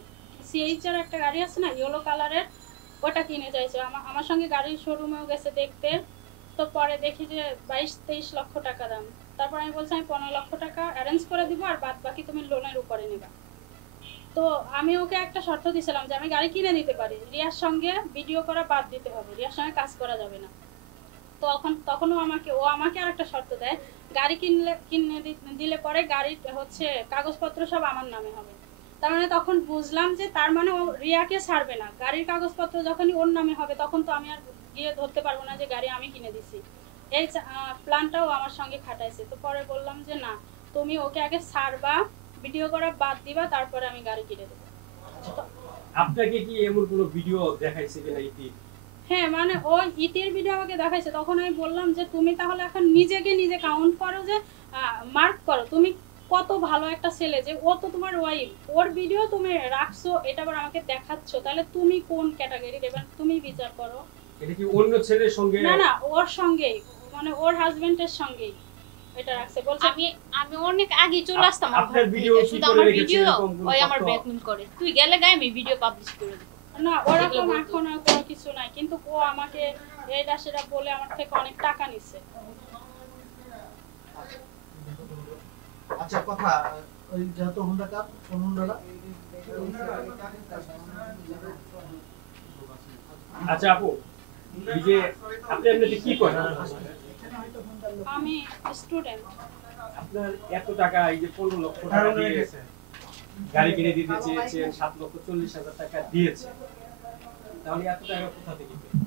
সিএইচআর একটা গাড়ি আছে না ইয়েলো কালারের, ওটা কিনে চাইছে। আমার সঙ্গে গাড়ির শোরুমেও গেছে দেখতে, তো পরে দেখি যে 22-23 লক্ষ টাকা দাম। তারপর আমি বলছি আমি 15 লক্ষ টাকা অ্যারেঞ্জ করে দিব, আর বাদ বাকি তুমি লোনের উপরে নেবা। তো আমি ওকে একটা শর্ত দিয়েছিলাম যে আমি গাড়ি কিনে দিতে পারি, রিয়ার সঙ্গে ভিডিও করা বাদ দিতে হবে, রিয়ার সঙ্গে কাজ করা যাবে না। তো তখনও ও আমাকে আর একটা শর্ত দেয়, গাড়ি কিনে দিলে পরে গাড়ির হচ্ছে কাগজপত্র সব আমার নামে হবে। তার মানে তখন বুঝলাম যে তার মানে ও রিয়াকে ছাড়বে না, গাড়ির কাগজপত্র যখনই ওর নামে হবে তখন তো আমি আর গিয়ে ধরতে পারবো না যে গাড়ি আমি কিনে দিছি। এই প্ল্যানটাও আমার সঙ্গে খাটাইছে। তো পরে বললাম যে না, তুমি ওকে আগে ছাড়বা, ভিডিও করা বাদ দিবা, তারপরে আমি গাড়ি কিনে দেবো। আপনাকে কি এমন কোনো ভিডিও দেখাইছে কিনা ইতি? হ্যাঁ, মানে ও ইতির ভিডিও আমাকে দেখাইছে। তখন আমি বললাম যে তুমি তাহলে এখন নিজে কাউন্ট করো, যে মার্ক করো তুমি কত ভালো একটা ছেলে, যে ও তো তোমার ওয়াইফ, ওর ভিডিও তুমি রাখছো, এটা আবার আমাকে দেখাচ্ছ, তাহলে তুমি কোন ক্যাটাগরি দেবেন তুমি বিচার করো। এটা কি অন্য ছেলের সঙ্গে? না, ওর সঙ্গেই, মানে ওর হাজবেন্ডের সঙ্গেই এটা রাখছে। বলছে আমি অনেক আগে চলে আসতাম, আপনার ভিডিও শুধু আমার ভিডিও ওই আমার ব্ল্যাকমেল করে, তুই গেলে গায়ে আমি ভিডিও পাবলিশ করে দেব। না, ওরকম এখন আর কোনো কিছু নাই, কিন্তু ও আমাকে এটা সেটা বলে আমার থেকে অনেক টাকা নিচ্ছে। আচ্ছা কথা, ওই যেহেতু হুন্ডা কাপ কোন হুন্ডাটা? আচ্ছা আপু, এই যে আপনি এমনিতে কি করেন? আমি স্টুডেন্ট। আপনার এত টাকা, এই যে 15 লক্ষ টাকা দিয়ে গাড়ি কিনে দিতে চেয়েছেন, 7,40,000 টাকা দিয়েছে, তাহলে এত টাকা কোথা থেকে পেলেন?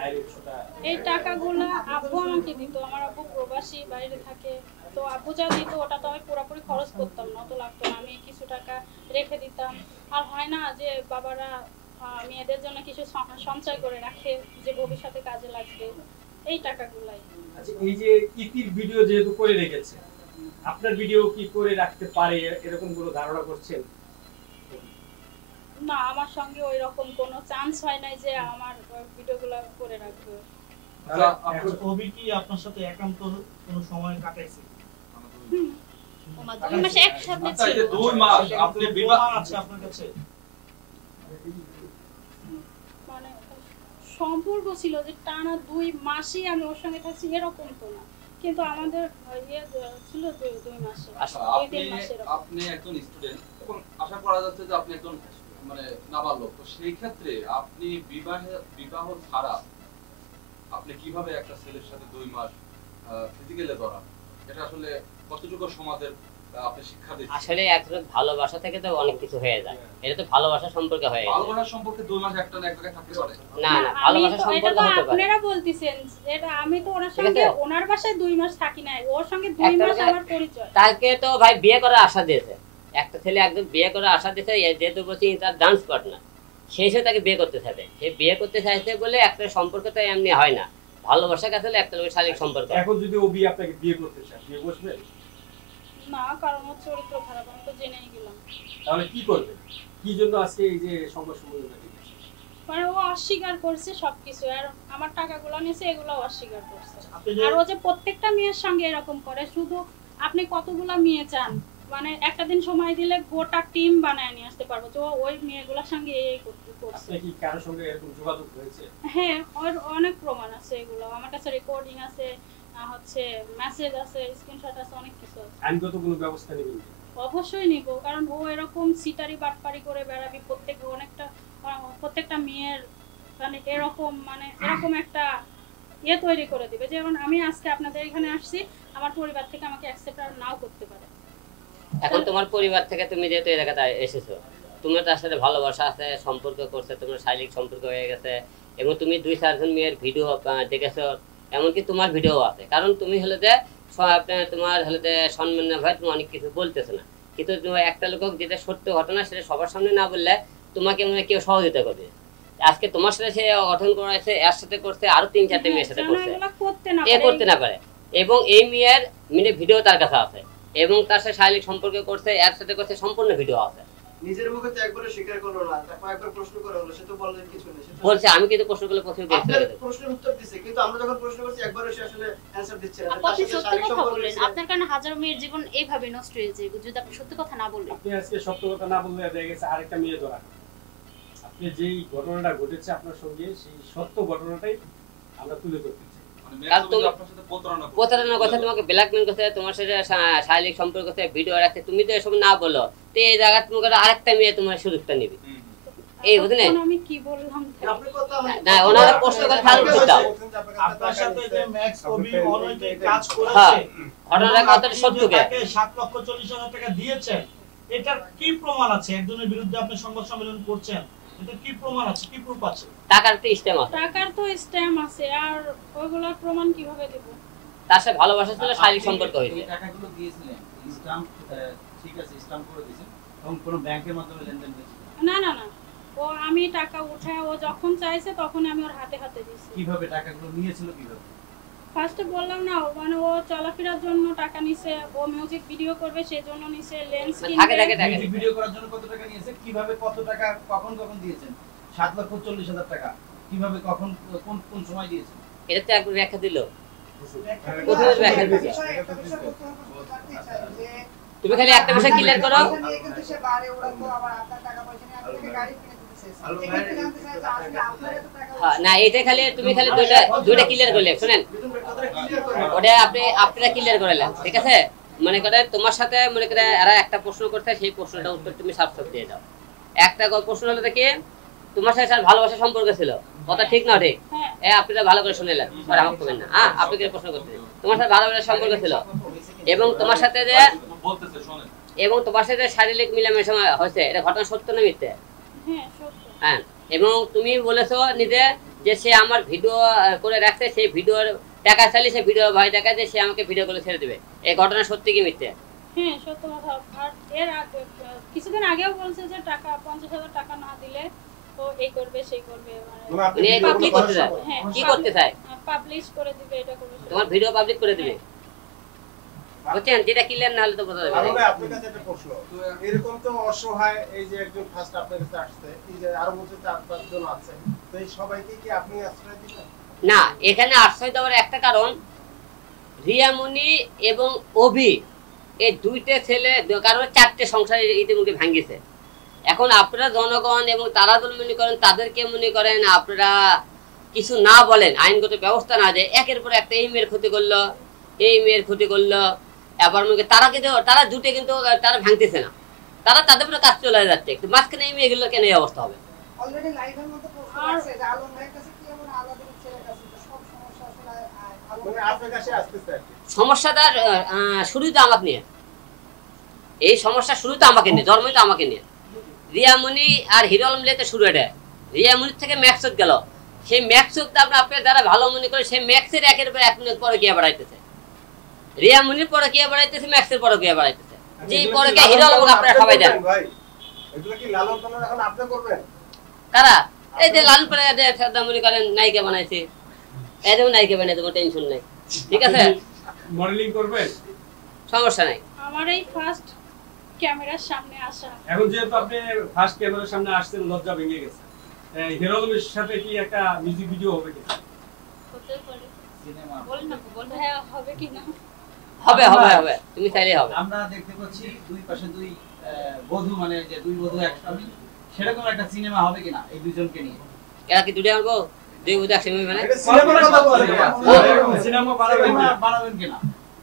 আয়ের উৎসটা এই টাকাগুলো আব্বু আমাকে দিত। আমার আব্বু প্রবাসী, বাইরে থাকে। তো আব্বু যা দিত ওটা তো আমি পুরোপুরি খরচ করতাম না, অত লাগতো না। আমি কিছু টাকা রেখে দিতাম। আর হয় না যে বাবারা মেয়েদের জন্য কিছু সঞ্চয় করে রাখে যে ভবিষ্যতে কাজে লাগবে, এই টাকাগুলাই। আচ্ছা, এই যে ইতির ভিডিও যেহেতু করে রেখেছে, আপনার ভিডিও কি করে রাখতে পারে এরকম কোনো ধারণা করছেন? না, আমার সঙ্গে ওই রকম কোনো চান্স হয় নাই যে আমার ভিডিওগুলো করে রাখবে। এখন অভি কি আপনার সাথে একান্ত কোনো সময় কাটাইছে? ওমা 2 মাস একসাথে আচ্ছা, এই ছিল। যে 2 মাস আপনি বিবাহ আছে আপনার কাছে? মানে সম্পর্ক ছিল যে টানা 2 মাসই আমি ওর সঙ্গে থাকছি, এরকম তো না। কিন্তু আমাদের ইয়ে ছিল 2 মাসে, আচ্ছা, 2-3 মাসের। আপনি একজন স্টুডেন্ট এবং আশা করা যাচ্ছে যে আপনি একজন মানে নাবালক। তো সেই ক্ষেত্রে আপনি বিবাহ ছাড়া আপনি কিভাবে একটা ছেলের সাথে 2 মাস ফিজিক্যালি ধরা, এটা আসলে কতটুকু সমাজের আপনি শিক্ষা দিচ্ছেন? আসলে একজন ভালোবাসা থেকে তো অনেক কিছু হয়ে যায়, এটা তো ভালোবাসার সম্পর্কে হয়ে যায়। ভালোবাসার সম্পর্কে 2 মাস একটা না এক জায়গায় থাকতে পারে না না, আমি ভালোবাসার তো- এটা সম্পর্ক তো হতে পারে। আপনারা বলতেছেন, এটা আমি তো ওনার ঠিক সঙ্গে আছে। ওনার বাসায় 2 মাস থাকি নাই, ওর সঙ্গে 2 একটা মাস লোকে- আমার পরিচয়। তাকে তো ভাই বিয়ে করার আশা দিয়েছে, একটা ছেলে একদম বিয়ে করার আশা দিয়েছে, যেহেতু বলছি তার ডান্স পার্টনার, সেই হিসেবে তাকে বিয়ে করতে চাইবে। সে বিয়ে করতে চাইছে বলে একটা সম্পর্ক তো এমনি হয় না, ভালোবাসা কাছে হলে একটা লোকের শারীরিক সম্পর্ক। এখন যদি অভি আপনাকে বিয়ে করতে চায়, বিয়ে বসবেন? না, কারণ ওর চরিত্র খারাপ, আমি তো জেনেই গেলাম। তাহলে কি করবেন? কি জন্য আজকে এই যে সংবাদ সম্মেলনটা দিয়েছেন? মানে ও অস্বীকার করছে সবকিছু, আর আমার টাকাগুলো নিয়েছে এগুলো অস্বীকার করছে। আপনি যে আর ও যে প্রত্যেকটা মেয়ের সঙ্গে এরকম করে, শুধু আপনি কতগুলা মেয়ে চান, মানে একটা দিন সময় দিলে গোটা টিম বানায় নিয়ে আসতে পারবো যে ও ওই মেয়েগুলোর সঙ্গে এই করছে। আপনি কি কারোর সঙ্গে এরকম যোগাযোগ হয়েছে? হ্যাঁ, ওর অনেক প্রমাণ আছে, এগুলো আমার কাছে রেকর্ডিং আছে, হচ্ছে মেসেজ আছে, স্ক্রিনশট আছে, অনেক কিছু আছে। আইনগত কোনো ব্যবস্থা নেবেন? অবশ্যই নিব, কারণ ও এরকম সিটারি বাটপারি করে বেড়াবি প্রত্যেকটা মেয়ের, মানে এরকম একটা ইয়ে তৈরি করে দিবে। যেমন আমি আজকে আপনাদের এখানে আসছি, আমার পরিবার থেকে আমাকে অ্যাকসেপ্ট আর নাও করতে পারে। এখন তোমার পরিবার থেকে তুমি যেহেতু এই জায়গাটা এসেছো, তোমার তার সাথে ভালোবাসা আছে, সম্পর্ক করছে, তোমার শারীরিক সম্পর্ক হয়ে গেছে, এবং তুমি 2-4 মেয়ের ভিডিও দেখেছো, এমনকি তোমার ভিডিও আছে। কারণ তুমি হলে যে তোমার হলে যে সম্মান না ভাই, তুমি অনেক কিছু বলতেছো না, কিন্তু তুমি একটা লোক যেটা সত্য ঘটনা সেটা সবার সামনে না বললে তোমাকে মনে হয় কেউ সহযোগিতা করবে। আজকে তোমার সাথে সে গঠন করেছে, এর সাথে করছে, আরো 3-4 মেয়ের সাথে যেন করছে, এগুলো করতে না এ পারে। করতে না পারে। এবং এই মেয়ের ভিডিও তার কাছে আছে, এবং তার সাথে শারীরিক সম্পর্ক করছে, এর সাথে করছে, সম্পূর্ণ ভিডিও আছে। নিজের মুখে তো একবারও স্বীকার করলো না, তারপর একবার প্রশ্ন করা হলো, সে তো বললে কিছু নেই। বলছে আমি কিন্তু প্রশ্ন করলে প্রথমে আপনার প্রশ্নের উত্তর দিছে, কিন্তু আমরা যখন প্রশ্ন করছি একবারও সে আসলে অ্যানসার দিচ্ছে না। আপনি সত্য কথা বললেন, আপনার কারণে হাজারো মেয়ের জীবন এইভাবে নষ্ট হয়ে যায় যদি আপনি সত্য কথা না বললেন। আপনি আজকে সত্য কথা না বললে দেখা গেছে আরেকটা মেয়ে ধরা। আপনি যেই ঘটনাটা ঘটেছে আপনার সঙ্গে, সেই সত্য ঘটনাটাই আমরা তুলে ধরতে চাই। মানে মেয়ে ছবি আপনার সাথে প্রতারণার কথা, তোমাকে ব্ল্যাকমেল করছে, তোমার সাথে শারীরিক সম্পর্ক করছে, ভিডিও রাখছে, তুমি তো এসব না বলো, তো এই জায়গা তোমাকে আরেকটা মেয়ে তোমার সুযোগটা নিবে। এই বুঝলেন? আমি কি বললাম? আপনি কথা মানে না, ওনারা প্রশ্ন করে তার উত্তর দাও। আপনার সাথে যে ম্যাক্স অভি অনৈতিক কাজ হ্যাঁ, করেছে, ঘটনাটা কতটা সত্য কে? তাকে 7,40,000 টাকা দিয়েছেন, এটার কি প্রমাণ আছে? একজনের বিরুদ্ধে আপনি সংবাদ সম্মেলন করছেন, এটা কি প্রমাণ আছে, কি প্রুফ আছে? টাকার তো স্ট্যাম্প আছে, টাকার তো স্ট্যাম্প আছে, আর ওইগুলোর প্রমাণ কিভাবে দেব? তার সাথে ভালোবাসা ছিল, শারীরিক সম্পর্ক হয়েছে। এই টাকাগুলো দিয়েছিলেন, স্ট্যাম্প ঠিক আছে, স্ট্যাম্প করে দিয়েছেন, এবং কোন ব্যাংকের মাধ্যমে লেনদেন হয়েছে? না না না, ও আমি টাকা উঠায়, ও যখন চাইছে তখন আমি ওর হাতে হাতে দিয়েছি। কিভাবে টাকাগুলো নিয়েছিল, কিভাবে? ফার্স্টে বললাম না, মানে ও চলাফেরার জন্য টাকা নিছে, ও মিউজিক ভিডিও করবে সেজন্য নিছে, লেন্স কিনবে। মিউজিক ভিডিও করার জন্য কত টাকা নিয়েছে, কিভাবে কত টাকা কখন কখন দিয়েছেন? 7,40,000 টাকা কিভাবে কখন কোন সময় দিয়েছেন? এটা তো একবার ব্যাখ্যা দিল, প্রথমে ব্যাখ্যা দিল। তুমি খালি একটা বিষয় ক্লিয়ার করো। না, এটা খালি তুমি খালি দুইটা ক্লিয়ার করলে, শুনেন, ওটা আপনারা ক্লিয়ার করলেন, ঠিক আছে? মনে করে তোমার সাথে মনে করে এরা একটা প্রশ্ন করতে, সেই প্রশ্নটা উত্তর তুমি সাবস্ক্রাইব দিয়ে দাও। একটা প্রশ্ন হলো দেখি তোমার সাথে ভালোবাসার সম্পর্ক ছিল, কথা ঠিক না ঠিক? আপনারা ভালো করে শুনেলেন, আর আমাকে করবেন না। আপনাকে প্রশ্ন করতে, তোমার সাথে ভালোবাসার সম্পর্ক ছিল, এবং তোমার সাথে যে বলতেছে শুনেন, এবং তোমার সাথে শারীরিক মিলামেশা হয়েছে, এটা ঘটনা সত্য না মিথ্যে? হ্যাঁ সত্য। হ্যাঁ, এবং তুমি বলেছো নিজে যে সে আমার ভিডিও করে রাখছে, সেই ভিডিওর টাকা চালিয়ে সে ভিডিও ভাই দেখায় যে সে আমাকে ভিডিও করে ছেড়ে দেবে, এই ঘটনা সত্যি কি মিথ্যে? হ্যাঁ সত্য কথা। আর এর আগে কিছুদিন আগেও বলছে যে টাকা 50,000 টাকা না দিলে তো এই করবে সেই করবে, মানে কি করতে চায়? কি করতে চায়? পাবলিশ করে দিবে, এটা করবে, তোমার ভিডিও পাবলিক করে দিবে, বুঝছেন? যেটা ক্লিয়ার না হলে তো বোঝা যাবে। আরে আপনার কাছে একটা প্রশ্ন, এরকম তো অসহায় এই যে একজন ফার্স্ট আপনার কাছে আসছে, এই যে আরো বলছে 4-5 জন আছে, তো এই সবাইকে কি আপনি আশ্রয় দিবেন? না, এখানে আশ্রয় দেওয়ার একটা কারণ, রিয়ামণি এবং অভি এই দুইটা ছেলে কারণ 4টে সংসার ইতিমধ্যে ভাঙিয়েছে। এখন আপনারা জনগণ এবং তারা যদি মনে করেন তাদেরকে মনে করেন আপনারা কিছু না বলেন, আইনগত ব্যবস্থা না দেয়, একের পর একটা এই মেয়ের ক্ষতি করলো, এই মেয়ের ক্ষতি করলো, আবার মনে তারা কিন্তু তারা জুটে কিন্তু তারা ভাঙতেছে না, তারা তাদের উপরে কাজ চলে যাচ্ছে, কিন্তু মাঝখানে এই মেয়েগুলো কেন এই অবস্থা হবে? অলরেডি লাইভের মধ্যে প্রশ্ন আছে যে আলম ভাইয়ের কাছে কি এমন আলাদা ছেলে কাছে তো সব সমস্যা আসলে মানে আপনার কাছে আসতেছে আর কি। সমস্যাটা শুরুই তো আমাকে নিয়ে, এই সমস্যা শুরু তো আমাকে নিয়ে, জন্মই তো আমাকে নিয়ে। রিয়ামণি আর হিরো আলম লেতে শুরু, এটা রিয়ামণির থেকে ম্যাক্সত গেল, সেই ম্যাক্সত আপনার যারা ভালো মনে করে সেই ম্যাক্সের একের পর এক মিনিট পরে গিয়ে বাড়াইতেছে, রিয়ামণির পরে গিয়ে বাড়াইতেছে, ম্যাক্সের পরে গিয়ে বাড়াইতেছে, যে পরে গিয়ে হিরো আলম আপনারা সবাই দেন। এগুলো কি লালন পালন এখন আপনি করবেন? কারা? এই যে লালন পালন মনে করেন নায়িকা বানাইছে, এরকম নায়িকা বানাই দেবো, টেনশন নাই, ঠিক আছে? মডেলিং করবেন, সমস্যা নাই। আমার এই ফার্স্ট ক্যামেরার সামনে আসা, এখন যেহেতু আপনি ফার্স্ট ক্যামেরার সামনে আসছেন, লজ্জা ভেঙে গেছে, হিরো আলমের সাথে কি একটা মিউজিক ভিডিও হবে কি? হতে পারে, সিনেমা বলেন না, বলেন। হ্যাঁ হবে কি না? হবে হবে হবে, তুমি চাইলেই হবে। আমরা দেখতে পাচ্ছি দুই পাশে দুই বধূ, মানে যে দুই বধূ এক স্বামী, সেরকম একটা সিনেমা হবে কিনা এই দুইজনকে নিয়ে? এরা কি দুটো আনবো? দুই বুঝে একসঙ্গে মানে এটা সিনেমার কথা বলছেন। সিনেমা বানাবেন কিনা?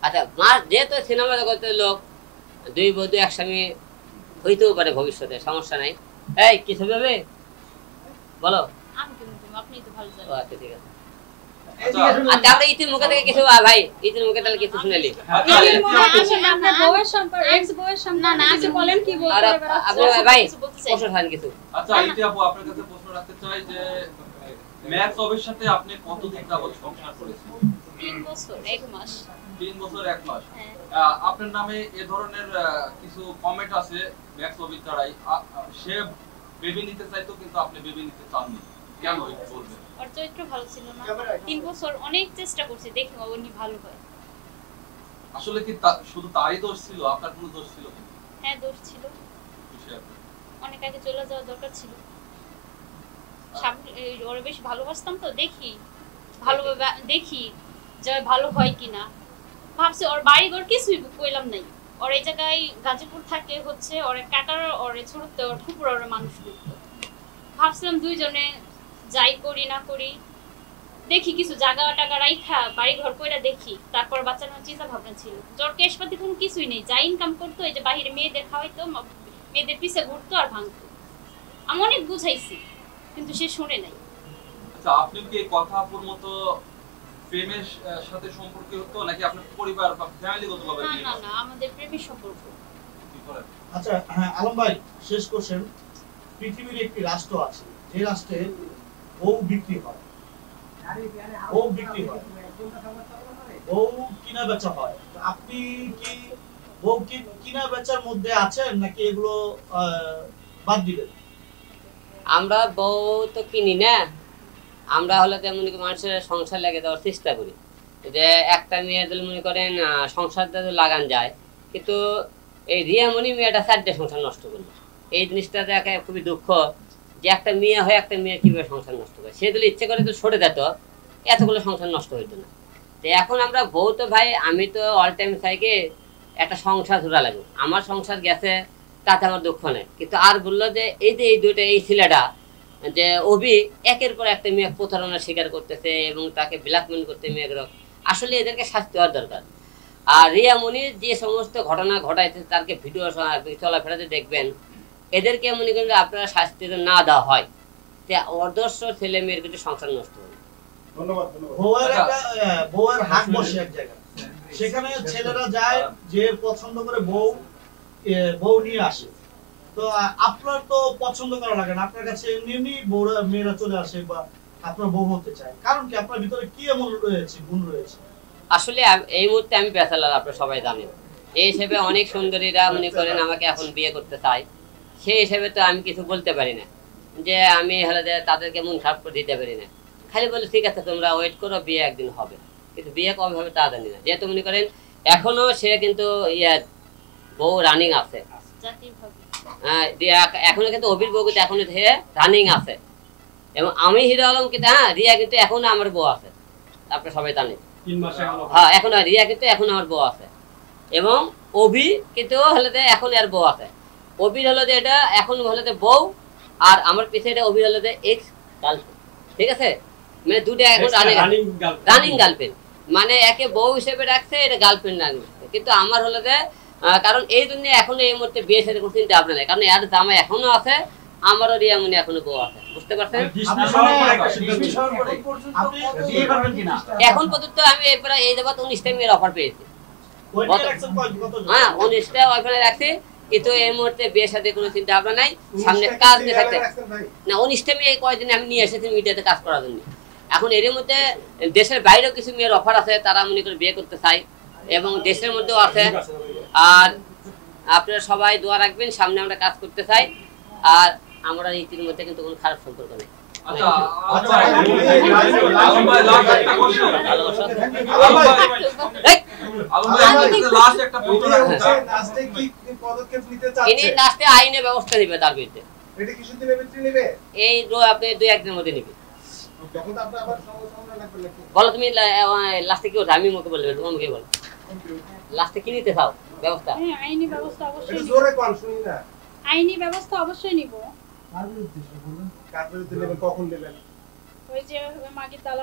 আচ্ছা, মা যেহেতু সিনেমা জগতের লোক, দুই বধূ একসঙ্গে হইতেও পারে ভবিষ্যতে, সমস্যা নাই। এই কি ছবি হবে বলো? আমি কি বলবো, আপনিই তো ভালো ও জানেন। আচ্ছা, ঠিক আছে। এদিকে শুনুন। আচ্ছা, আমরা ইতির মুখে থেকে কিছু ভাই, ইতির মুখে তাহলে কিছু শুনেলি। এই মনে আপনার বউয়ের সম্পর্কে, এক্স বউয়ের সামনে না, না, কিছু বলেন, কি আর বলতে পারেন? আপনি ভাই কিছু বলতে চাই। প্রশ্ন থাকেন কিছু। আচ্ছা, ইতি আপু আপনার কাছে প্রশ্ন রাখতে চাই যে ম্যাক্স অবির সাথে আপনি কতদিন যাবত সংসার করেছেন? 3 বছর 1 মাস। 3 বছর 1 মাস। হ্যাঁ। আপনার নামে এ ধরনের কিছু কমেন্ট আছে ম্যাক্স অবির দ্বারাই, সে বেবি নিতে চাইতো কিন্তু আপনি বেবি নিতে চাননি, কেন একটু বলবেন? ওর চরিত্র ভালো ছিল না, 3 বছর অনেক চেষ্টা করছি, দেখি ও উনি ভালো হয়। আসলে কি শুধু তারই দোষ ছিল, আপনার কোনো দোষ ছিল কি? হ্যাঁ দোষ ছিল, বিষয় আপনার। অনেক আগে চলে যাওয়া দরকার ছিল। ওরা বেশ ভালোবাসতাম তো, ভালোভাবে দেখি যে ভালো হয় কিনা। ভাবছি ওর বাড়ি ঘর কিছুই কইলাম নাই, ওর এই জায়গায় গাজীপুর থাকে হচ্ছে, ওর কাকার ওর ছোটতে ওর ফুপুর ওর মানুষ করতো। ভাবছিলাম দুইজনে যাই করি না করি, দেখি কিছু জায়গা টাকা রাইখা বাড়ি ঘর কইরা দেখি, তারপর বাচ্চার চিন্তা ভাবনা ছিল। জ্বর কেশপাতি কোনো কিছুই নেই, যা ইনকাম করতো এই যে বাহিরে মেয়েদের খাওয়াইতো, মেয়েদের পিছে ঘুরতো আর ভাঙতো। আমি অনেক বুঝাইছি কিন্তু সে শুনে নাই। আচ্ছা, আপনি কি এই কথা আপুর মতো প্রেমের সাথে সম্পর্কে হতো নাকি আপনার পরিবার বা ফ্যামিলিগতভাবে না বিয়ে? না না, আমাদের প্রেমের সম্পর্ক। কি করেন? আচ্ছা হ্যাঁ আলম ভাই, শেষ কোশ্চেন। পৃথিবীর একটি রাষ্ট্র আছে যে রাষ্ট্রে বউ বিক্রি হয়, বউ বিক্রি হয়, বউ কিনা বেচা হয়। তো আপনি কি বউ কিনা বেচার মধ্যে আছেন নাকি এগুলো বাদ দিবেন? আমরা বউ তো কিনি না, আমরা হলো তেমন মানুষের সংসার লাগিয়ে দেওয়ার চেষ্টা করি, যে একটা মেয়েদের মনে করেন সংসারটা লাগান যায়, কিন্তু এই রিয়ামণি মেয়েটা 4টে সংসার নষ্ট করলো। এই জিনিসটা দেখে খুবই দুঃখ যে একটা মেয়ে হয়ে একটা মেয়ে কিভাবে সংসার নষ্ট করে। সে যদি ইচ্ছে করে তো সরে যেত, এতগুলো সংসার নষ্ট হইতো না। তো এখন আমরা বউ তো ভাই, আমি তো অল টাইম চাইকে একটা সংসার ধরা লাগবে, আমার সংসার গেছে তাতে আমার দুঃখ নেই। কিন্তু আর বললো যে এই যে এই দুইটা এই ছেলেটা যে অভি একের পর একটা মেয়ে প্রতারণার শিকার করতেছে এবং তাকে ব্ল্যাকমেল করতে মেয়েদের, আসলে এদেরকে শাস্তি হওয়ার দরকার। আর রিয়ামণির যে সমস্ত ঘটনা ঘটাইছে তাকে ভিডিও চলাফেরাতে দেখবেন, এদেরকে মনে করেন আপনারা শাস্তি না দেওয়া হয়, অদর্শ ছেলে মেয়ের কিন্তু সংসার নষ্ট হবে। ধন্যবাদ। বউয়ের হাট বসে এক জায়গায়, সেখানে ছেলেরা যায় যে পছন্দ করে বউ বউ নিয়ে আসে, তো আপনার তো পছন্দ করা লাগে না, আপনার কাছে এমনি এমনি মেয়েরা চলে আসে বা আপনার বউ হতে চায়, কারণ কি আপনার ভিতরে কি এমন রয়েছে, গুণ রয়েছে? আসলে এই মুহূর্তে আমি ব্যাচেলার, আপনারা সবাই জানেন। এই হিসেবে অনেক সুন্দরীরা মনে করেন আমাকে এখন বিয়ে করতে চায়, সেই হিসেবে তো আমি কিছু বলতে পারি না, যে আমি হলে যে তাদেরকে মন খারাপ করে দিতে পারি না। খালি বলে ঠিক আছে তোমরা ওয়েট করো, বিয়ে একদিন হবে, কিন্তু বিয়ে কবে হবে তা জানি না। যেহেতু মনে করেন এখনো সে কিন্তু বউ রানিং আছে, এখনো কিন্তু অবির বউ কিন্তু এখনো রানিং আছে, এবং আমি হিরো আলম কিন্তু রিয়া কিন্তু এখনো আমার বউ আছে, আপনারা সবাই জানেন। 3 মাসে হ্যাঁ এখন রিয়া কিন্তু এখন আমার বউ আছে, এবং অভি কিন্তু হলে যে এখন এর বউ আছে। অভির হলো যে এটা এখন হলো যে বউ, আর আমার পিছিয়ে এটা অভির হলো যে এক্স গার্লফ্রেন্ড, ঠিক আছে? মানে দুটো এখন রানিং গার্লফ্রেন্ড, মানে একে বউ হিসেবে রাখছে, এটা গার্লফ্রেন্ড না। কিন্তু আমার হলো যে কারণ এই জন্য এখন এই মুহূর্তে বিয়ে সাথে কোনো চিন্তা ভাবনা নেই, কারণ এর জামাই এখনো আছে, আমারও রিয়া মনে এখনো বউ আছে, বুঝতে পারছেন? এখন পর্যন্ত আমি প্রায় এই যাবত 19টা মেয়ের অফার পেয়েছি। হ্যাঁ 19টা ওইখানে রাখছি, কিন্তু এই মুহূর্তে বিয়ের সাথে কোনো চিন্তা ভাবনা নাই, সামনে কাজ দিয়ে থাকতে না। 19টা মেয়ে কয়েকদিন আমি নিয়ে এসেছি মিডিয়াতে কাজ করার জন্য। এখন এর মধ্যে দেশের বাইরেও কিছু মেয়ের অফার আছে, তারা মনে করে বিয়ে করতে চায়, এবং দেশের মধ্যেও আছে। আর আপনারা সবাই দোয়া রাখবেন, সামনে আমরা কাজ করতে চাই, আর আমরা ইতির মধ্যে কিন্তু কোনো খারাপ সম্পর্ক নেই। আইনে ব্যবস্থা নিবে তার বিরুদ্ধে, এই আপনি 2-1 দিনের মধ্যে নিবে। বলো তুমি লাস্টে কি ওঠা, আমি মুখে বলবে, তোমার মুখে বলো লাস্টে কি নিতে চাও ব্যবস্থা? আইনি ব্যবস্থা অবশ্যই আইনি ব্যবস্থা অবশ্যই নিব। কার বিরুদ্ধে নেবেন, কখন নেবেন? ওই যে মাগির দালাল